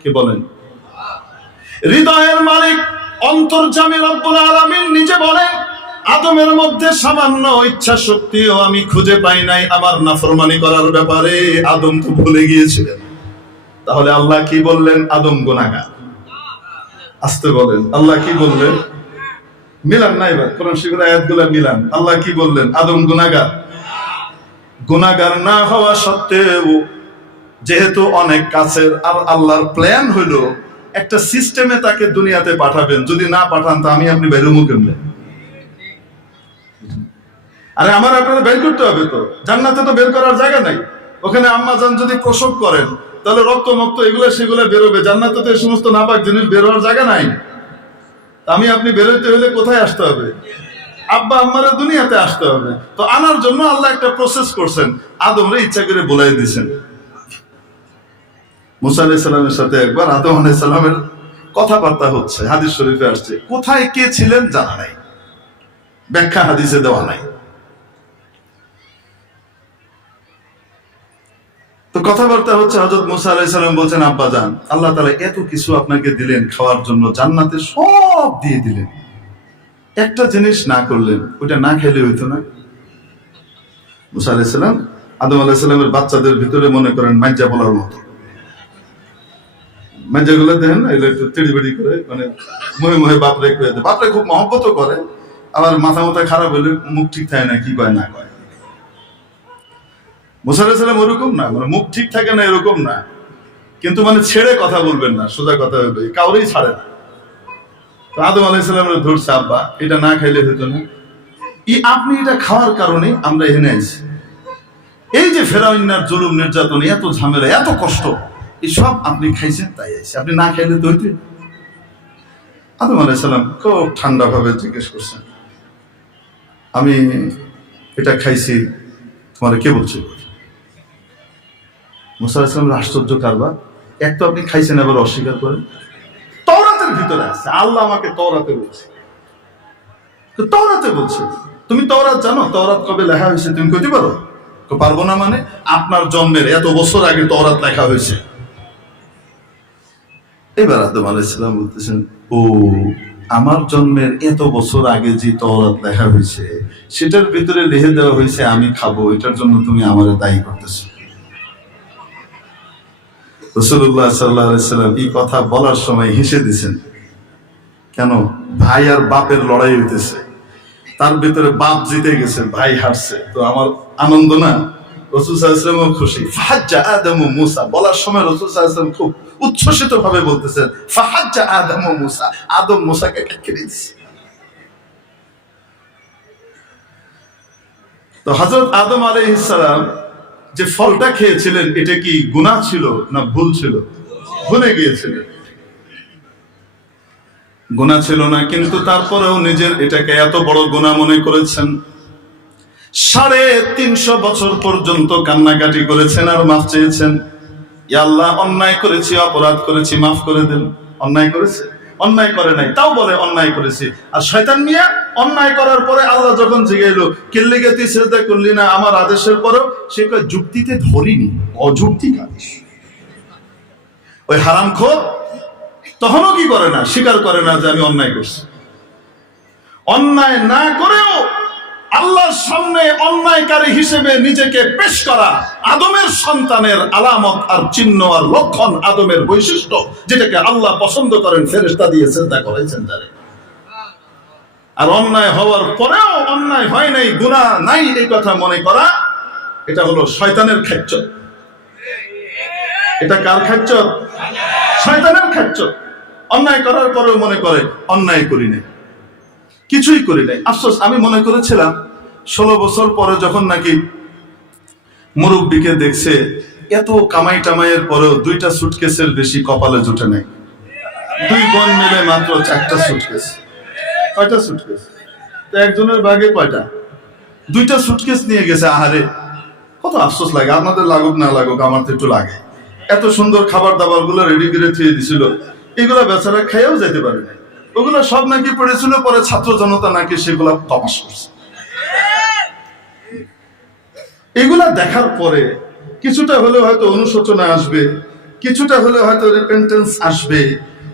কি বলেন? হৃদয়ের মালিক অন্তর্যামী রব্বুল আলামিন নিজে বলেন আদমের মধ্যে সামান্য ইচ্ছা শক্তিও আমি খুঁজে পাই নাই আমার নাফরমানি করার ব্যাপারে। আদম তো ভুলে গিয়েছিলেন। তাহলে আল্লাহ কি বললেন? আদম গুনাহগার। আসতে বলেন, আল্লাহ কি বললেন? মিলান না, এবার কোরআন শরীফের আয়াতগুলো মিলান। আল্লাহ কি বললেন? আদম গুনাহগার। গুনাহগার না হওয়া সত্ত্বেও যেহেতু অনেক কাছের, আর আল্লাহর প্ল্যান হলো একটা সিস্টেমে তাকে দুনিয়াতে পাঠাবেন। যদি না পাঠান তো আমি আপনি বেরোবো কেমনে? আরে আমার আপনারা বের করতে হবে তো। জান্নাতে তো বের করার জায়গা নাই। ওখানে আম্মা জান যদি প্রসব করেন তাহলে রক্ত মক্ত এগুলো সেগুলো বেরোবে। জান্নাতে তো এই সমস্ত নাপাক জিনিস বেরোয়ার জায়গা নাই। আমি আপনি বেরোতে হলে কোথায় আসতে হবে? আব্বা আম্মারা দুনিয়াতে আসতে হবে। তো আনার জন্য আল্লাহ একটা প্রসেস করছেন, আদমরে ইচ্ছা করে বলাই দিয়েছেন। মুসা আলাইহিস সালামের সাথে একবার আদম আলাইহিস সালামের কথাবার্তা হচ্ছে, হাদিস শরীফে আসছে। কোথায় কে ছিলেন জানা নাই, ব্যাখ্যা হাদিসে দেওয়া নাই। তো কথাবার্তা হচ্ছে, হযরত মুসা আলাইহিস সালাম বলছেন, আব্বা জান, আল্লাহ তাআলা এত কিছু আপনাকে দিলেন খাওয়ার জন্য, জান্নাতে সব দিয়ে দিলেন, একটা জিনিস না করলেন, ওটা না খেলে হইতো না? মুসা আলাইহিস সালাম আদম আলাইহিস সালামের বাচ্চাদের ভিতরে মনে করেন মাইজা বলার মতো। মাইজাগুলো দেখেন না, এগুলো একটু চিড়িবিড়ি করে, মানে মুহে মুহে বাপরে কয়ে দেয়। বাপরে খুব মহব্বতও করে, আবার মাথা মাথা খারাপ হলে মুখ ঠিক থাকে না, কি কয় না কয়। মুসা আলাইহিস সালাম ওরকম না, মানে মুখ ঠিক থাকে না এরকম না, কিন্তু মানে ছেড়ে কথা বলবেন না, সোজা কথা বলবে, কাউরেই ছাড়ে না। তো আদম আলাইহিস সালামের ধরছে, আব্বা এটা না খাইলে হইতো না? আপনি এটা খাওয়ার কারণে আমরা এখানে আইছি। এই যে ফেরাউনের জুলুম নির্যাতন, এত ঝামেলা, এত কষ্ট, এসব আপনি খাইছেন তাই আইছি, আপনি না খাইলে তো হইতো। আদম আলাইহিস সালাম খুব ঠান্ডা ভাবে জিজ্ঞেস করছেন, আমি এটা খাইছি, তোমার কে বলছে? মুসা আলাইহিস সালামের আশ্চর্য কারবার, এক তো আপনি খাইছেন আবার অস্বীকার করেন। তওরাতের ভিতরে আছে, আল্লাহ আমাকে তওরাতে বলছে, তওরাতে বলছে। তুমি তওরাত জানো? তওরাত কবে লেখা হয়েছে তুমি কইতে পারো? পারবো না মানে? আপনার জন্মের এত বছর আগে তওরাত লেখা হয়েছে। এবার আদম আলাইহিস সালাম বলতেছেন, ও আমার জন্মের এত বছর আগে যে তওরাত লেখা হয়েছে সেটার ভিতরে লিখে দেওয়া হয়েছে আমি খাবো, এটার জন্য তুমি আমারে দায়ী করতেছো। রাসূলুল্লাহ সাল্লাল্লাহু আলাইহি সাল্লাম এই কথা বলার সময় হেসে দিয়েছেন। কেন? ভাই আর বাপের লড়াই হইতেছে, তার ভিতরে বাপ জিতে গেছে, ভাই হারছে, তো আমার আনন্দ না? রাসূল সাল্লাল্লাহু আলাইহি ওয়াসাল্লাম খুশি। ফাহাজ্জা আদম ও মুসা বলার সময় রাসূল সাল্লাল্লাহু আলাইহি ওয়াসাল্লাম খুব উচ্ছ্বসিত ভাবে বলতেছেন, ফাহাজ্জা আদম ও মুসা, আদম মুসাকে খেয়ে দিয়েছে। তো হযরত আদম আলাইহিস সালাম যে ফলটা খেয়েছিলেন এটা কি গুনাহ ছিল না ভুল ছিল? ভুলে গিয়েছিলেন, গুনাহ ছিল না, কিন্তু তারপরেও নিজের এটাকে এত বড় গুনাহ মনে করেছেন। 350 বছর পর্যন্ত কান্নাকাটি করেছেন আর মাফ চেয়েছেন, ইয়া আল্লাহ অন্যায় করেছি, অপরাধ করেছি, মাফ করে দেন। অন্যায় করেছে? অন্যায় করে নাই, তাও বলে অন্যায় করেছি। আর শয়তান মিয়া অন্যায় করার পরে আল্লাহ যখন জিজ্ঞাসা কেল্লে গেতি সেজদা করলি না আমার আদেশের পরেও, সে কয় যুক্তিতে ধরিনি, অযৌক্তিক আদেশ। ওই হারামখোর তখনও কি করে না? স্বীকার করে না যে আমি অন্যায় করছি। অন্যায় না করেও আল্লাহর সামনে অন্যায়কারী হিসেবে নিজেকে পেশ করা আদমের সন্তানের আলামত আর চিহ্ন আর লক্ষণ, আদমের বৈশিষ্ট্য, যেটাকে আল্লাহ পছন্দ করেন, ফেরেশতা দিয়ে চিন্তা করেছেন তারে। আর অন্যায় হওয়ার পরেও অন্যায় হয় নাই, গুনাহ নাই, এই কথা মনে করা, এটা হলো শয়তানের খাচ্চর। এটা কার খাচ্চর? শয়তানের খাচ্চর। অন্যায় করার পরেও মনে করে অন্যায় করি নাই, কিছুই করি নাই। আফসোস, আমি মনে করেছিলাম 16 বছর পরে যখন নাকি মুরব্বীকে দেখছে এত কামাই টামাইয়ের পরেও 2টা সুটকেসের বেশি কপালে জুটে নাই। 2 বোন মিলে মাত্র 4টা সুটকেস। কয়টা সুটকেস? তো একজনের ভাগে কয়টা? 2টা সুটকেস নিয়ে গেছে। আহারে, কত আফসোস লাগে। আপনাদের লাগুক না লাগুক, আমার তো একটু লাগে। এত সুন্দর খাবার দাবার গুলো রেডি করে থুয়ে দিছিল, এগুলা বেচারা খেয়েও যেতে পারে না। ওগুলো সব নাকি পড়েছিল, পরে ছাত্র জনতা নাকি সেগুলা তমাশ করছে। এগুলা দেখার পরে কিছুটা হলেও হয়তো অনুশোচনা আসবে, কিছুটা হলেও হয়তো রিপেন্টেন্স আসবে,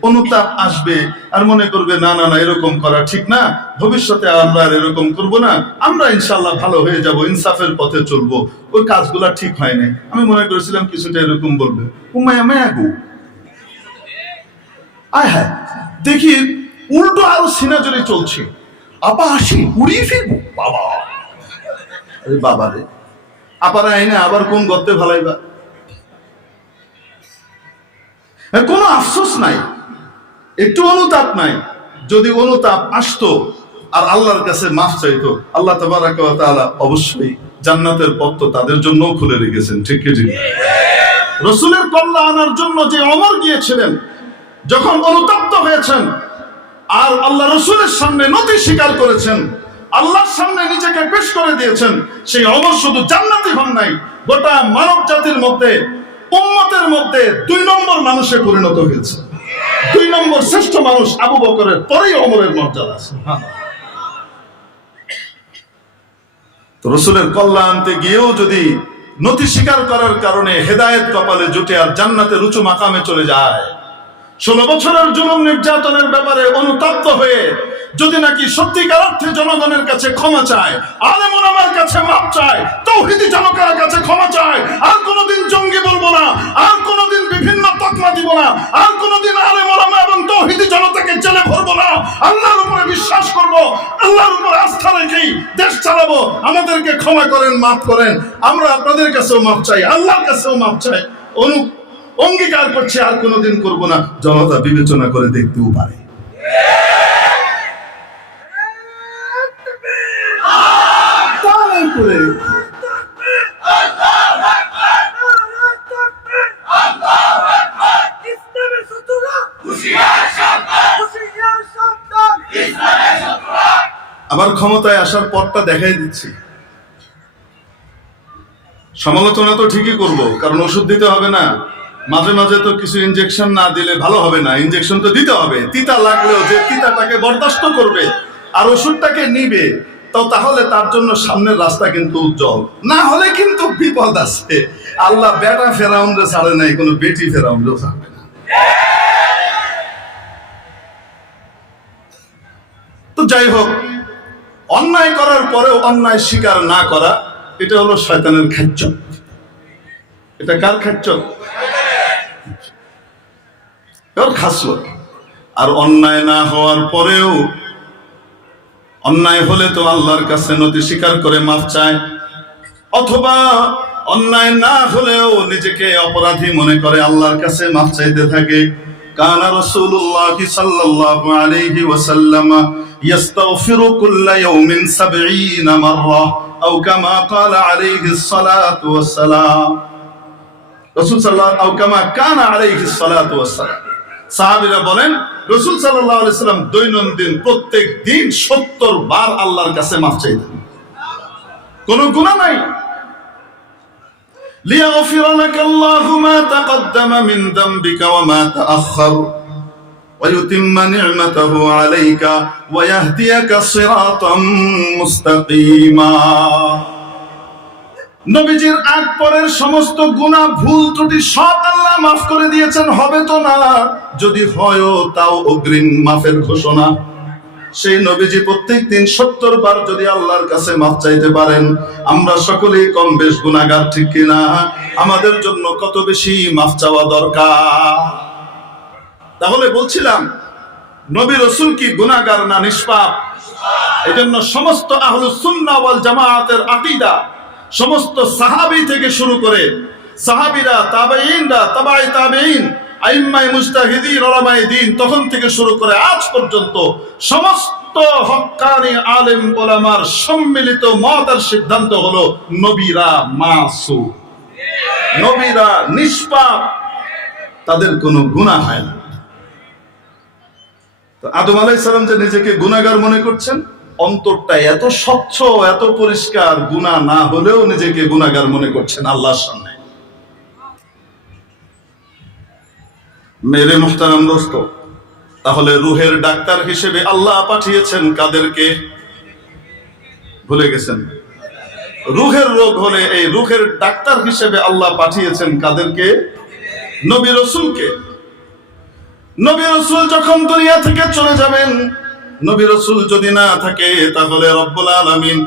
অনুতাপ আসবে, আর মনে করবে না না না, এরকম করা ঠিক না, ভবিষ্যতে আমরা আর এরকম করব না, আমরা ইনশাআল্লাহ ভালো হয়ে যাব, ইনসাফের পথে চলবো, ওই কাজগুলা ঠিক হয় নাই। আমি মনে করেছিলাম কিছুটা এরকম বলবে, উমায়া মায়াগু আয় হ্যাঁ, দেখি উল্টো আরো সিনাজরি চলছে, আপা আসি উড়িয়ে ফিরবো। বাবা, আরে বাবা রে, আপারা আইনে আবার কোন গর্তে ভালাইবা? কোনো আফসোস নাই, একটু অনুতাপ নাই। যদি অনুতাপ আসতো আর আল্লাহর কাছে মাফ চাইতো, আল্লাহ তাবারাকা ওয়া তাআলা অবশ্যই জান্নাতের পথ তো তাদের জন্যও খুলে রেখেছেন। ঠিক কি ঠিক? রাসূলের কল্যাণ আনার জন্য যে ওমর গিয়েছিলেন, যখন অনুতপ্ত হয়েছেন আর আল্লাহ রাসূলের সামনে নতি স্বীকার করেছেন, আল্লাহর সামনে নিজেকে পেশ করে দিয়েছেন, সেই ওমর শুধু জান্নাতি হন নাই, গোটা মানব জাতির মধ্যে, উম্মতের মধ্যে 2 নম্বর মানুষে পরিণত হয়েছে। 2 নম্বর শ্রেষ্ঠ মানুষ আবু বকরের পরেই ওমরের মর্যাদা আছে। তো রাসূলের কল্যাণ আনতে গিয়েও যদি নতি স্বীকার করার কারণে হেদায়েত কপালে জুটে আর জান্নাতের উঁচু মাকামে চলে যায়, 16 বছরের জুলুম নির্যাতনের ব্যাপারে অনুতপ্ত হয়ে যদি নাকি সত্যিকার অর্থে জনগণের কাছে ক্ষমা চায়, আলেম ওলামার কাছে মাপ চায়, তাওহীদি জনতার কাছে ক্ষমা চায়, আর কোনোদিন জঙ্গি বলবো না, আর কোনোদিন বিভিন্ন তকমা দিব না, আর কোনোদিন আলেম ওলামা এবং তাওহীদি জনতাকে জেলে ভরবো না, আল্লাহর উপরে বিশ্বাস করব, আল্লাহর উপরে আস্থা রেখেই দেশ চালাবো, আমাদেরকে ক্ষমা করেন, মাফ করেন, আমরা আপনাদের কাছেও মাপ চাই, আল্লাহর কাছেও মাপ চাই, অঙ্গীকার করছি আর কোনোদিন করব না। জনতা বিবেচনা করে দেখতেও পারে। আবার ক্ষমতায় আসার পথটা দেখাই দিচ্ছি। সমালোচনা তো ঠিকই করব, কারণ ওষুধ দিতে হবে না, মাঝে মাঝে তো কিছু ইনজেকশন না দিলে ভালো হবে না, ইনজেকশন তো দিতে হবে। তিতা লাগলেও যে তিতাটাকে বরদাস্ত করবে আর ওষুধটাকে নিবে, তো তাহলে তার জন্য সামনের রাস্তা কিন্তু উজ্জ্বল, না হলে কিন্তু বিপদ আছে। আল্লাহ বেটা ফেরাউনরে ছাড়ে নাই, কোনো বেটি ফেরাউনরেও ছাড়বে না। তো যাই হোক, অন্যায় করার পরেও অন্যায় স্বীকার না করা, এটা হলো শয়তানের খাচ্ছ। এটা কার খাচ্ছ? ওর খাসলো। আর অন্যায় না হওয়ার পরেও, অন্যায় হলে তো আল্লাহর কাছে নতি স্বীকার করে মাফ চায়, অথবা অন্যায় না হলেও নিজেকে অপরাধী মনে করে আল্লাহর কাছে মাফ চাইতে থাকে। কানা রাসূলুল্লাহ সাল্লাল্লাহু আলাইহি ওয়াসাল্লাম ইস্তাগফিরু কুল্লা ইয়াউমিন 70 মাররা আও কামা ক্বালা আলাইহিস সালাতু ওয়াস সালাম। রাসূল সাল্লাল্লাহু আও কামা কানা আলাইহিস সালাতু ওয়াস সালাম, সাহাবীরা বলেন রাসূল সাল্লাল্লাহু আলাইহি সাল্লাম দৈনন্দিন প্রত্যেক দিন 70 বার আল্লাহর কাছে মাফ চাইতেন। কোনো গুনাহ নাই। লিয়াগফির লাকা আল্লাহু মা তাকদ্দামা মিন যামবিকা ওয়া মা তাআখার ওয়া ইউতিম্মা নি'মাতাহু আলাইকা ওয়া ইয়াহদিয়াকা সিরাতাম মুস্তাকিমা। নবীজির আগ পরের সমস্ত গুনাহ ভুল ত্রুটি সব আল্লাহ মাফ করে দিয়েছেন। হবে তো না, যদি হয়ও তাও অগ্রিম মাফের ঘোষণা। সেই নবীজি প্রত্যেক দিন 70 বার যদি আল্লাহর কাছে মাফ চাইতে পারেন, আমরা সকলেই কম বেশ গুনাহগার, ঠিক কিনা? আমাদের জন্য কত বেশি মাফ চাওয়া দরকার। তাহলে বলছিলাম, নবী রাসূল কি গুনাহগার না নিষ্পাপ? এজন্য সমস্ত আহলুস সুন্নাহ ওয়াল জামাআতের আকীদা, সমস্ত সাহাবী থেকে শুরু করে সাহাবীরা, তাবেঈনরা, তাবাঈ তাবেঈন, আইম্মায়ে মুজতাহিদিন, উলামায়ে দ্বীন, তখন থেকে শুরু করে আজ পর্যন্ত সমস্ত হক্কানি আলেম ওলামার সম্মিলিত মত আর সিদ্ধান্ত হলো নবীরা মাসুম, নবীরা নিষ্পাপ, তাদের কোনো গুনাহ হয় না। তো আদম আলাইহিস সালাম যে নিজেকে গুনাহগার মনে করছেন, অন্তরটা এত স্বচ্ছ, এত পরিষ্কার, গুনাহ না হলেও নিজেকে গুনাহগার মনে করছেন আল্লাহর সামনে। মেরে মুহতারাম দোস্ত, তাহলে রুহের ডাক্তার হিসেবে আল্লাহ পাঠিয়েছেন কাদেরকে? ভুলে গেছেন? রুহের রোগ হলে এই রুহের ডাক্তার হিসেবে আল্লাহ পাঠিয়েছেন কাদেরকে? নবী রাসূলকে। নবী রাসূল যখন দুনিয়া থেকে চলে যাবেন, নবী রাসূল যদি না থাকে, তাহলে রব্বুল আলামিন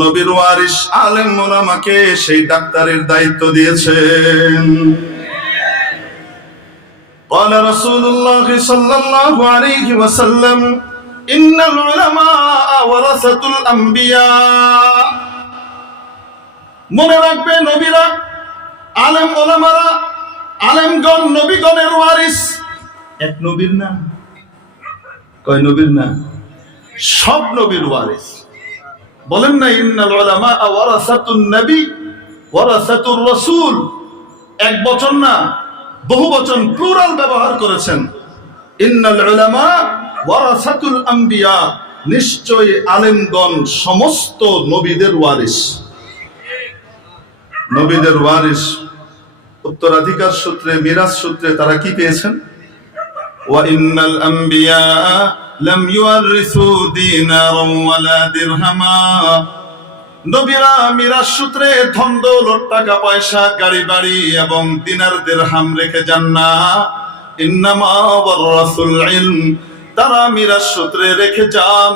নবীর ওয়ারিস আলেম ওলামাকে সেই ডাক্তারের দায়িত্ব দিয়েছেন। قال رسول الله صلى الله عليه وسلم إن العلماء ورثة الأنبياء। মনে রাখবে, নবীরা, আলেম ওলামারা, আলেমগণ নবীগণের ওয়ারিস। এক নবীর না, কয় নবীর না, সব নবীর ওয়ারিস। বলেন না ইন্নাল উলামা ওয়ারাসাতুন নবী ওয়ারাসাতুর রাসূল। এক বচন না, বহু বচন, প্লুরাল ব্যবহার করেছেন। ইন্নাল উলামা ওয়ারাসাতুল আম্বিয়া, নিশ্চয়ই আলেমগণ সমস্ত নবীদের ওয়ারিস। নবীদের ওয়ারিস উত্তরাধিকার সূত্রে, মিরাস সূত্রে তারা কি পেয়েছেন? ওয়া ইন্নাল আম্বিয়া লাম ইউয়ারিসু দিনারান ওয়ালা দিরহামা। নবীরা মিরাস সূত্রে ধন দৌলত, টাকা পয়সা, গাড়ি বাড়ি এবং দিনার দিরহাম রেখে যান না। ইন্নামা ওয়ারাসুল ইলম, তারা মিরাস সূত্রে রেখে যান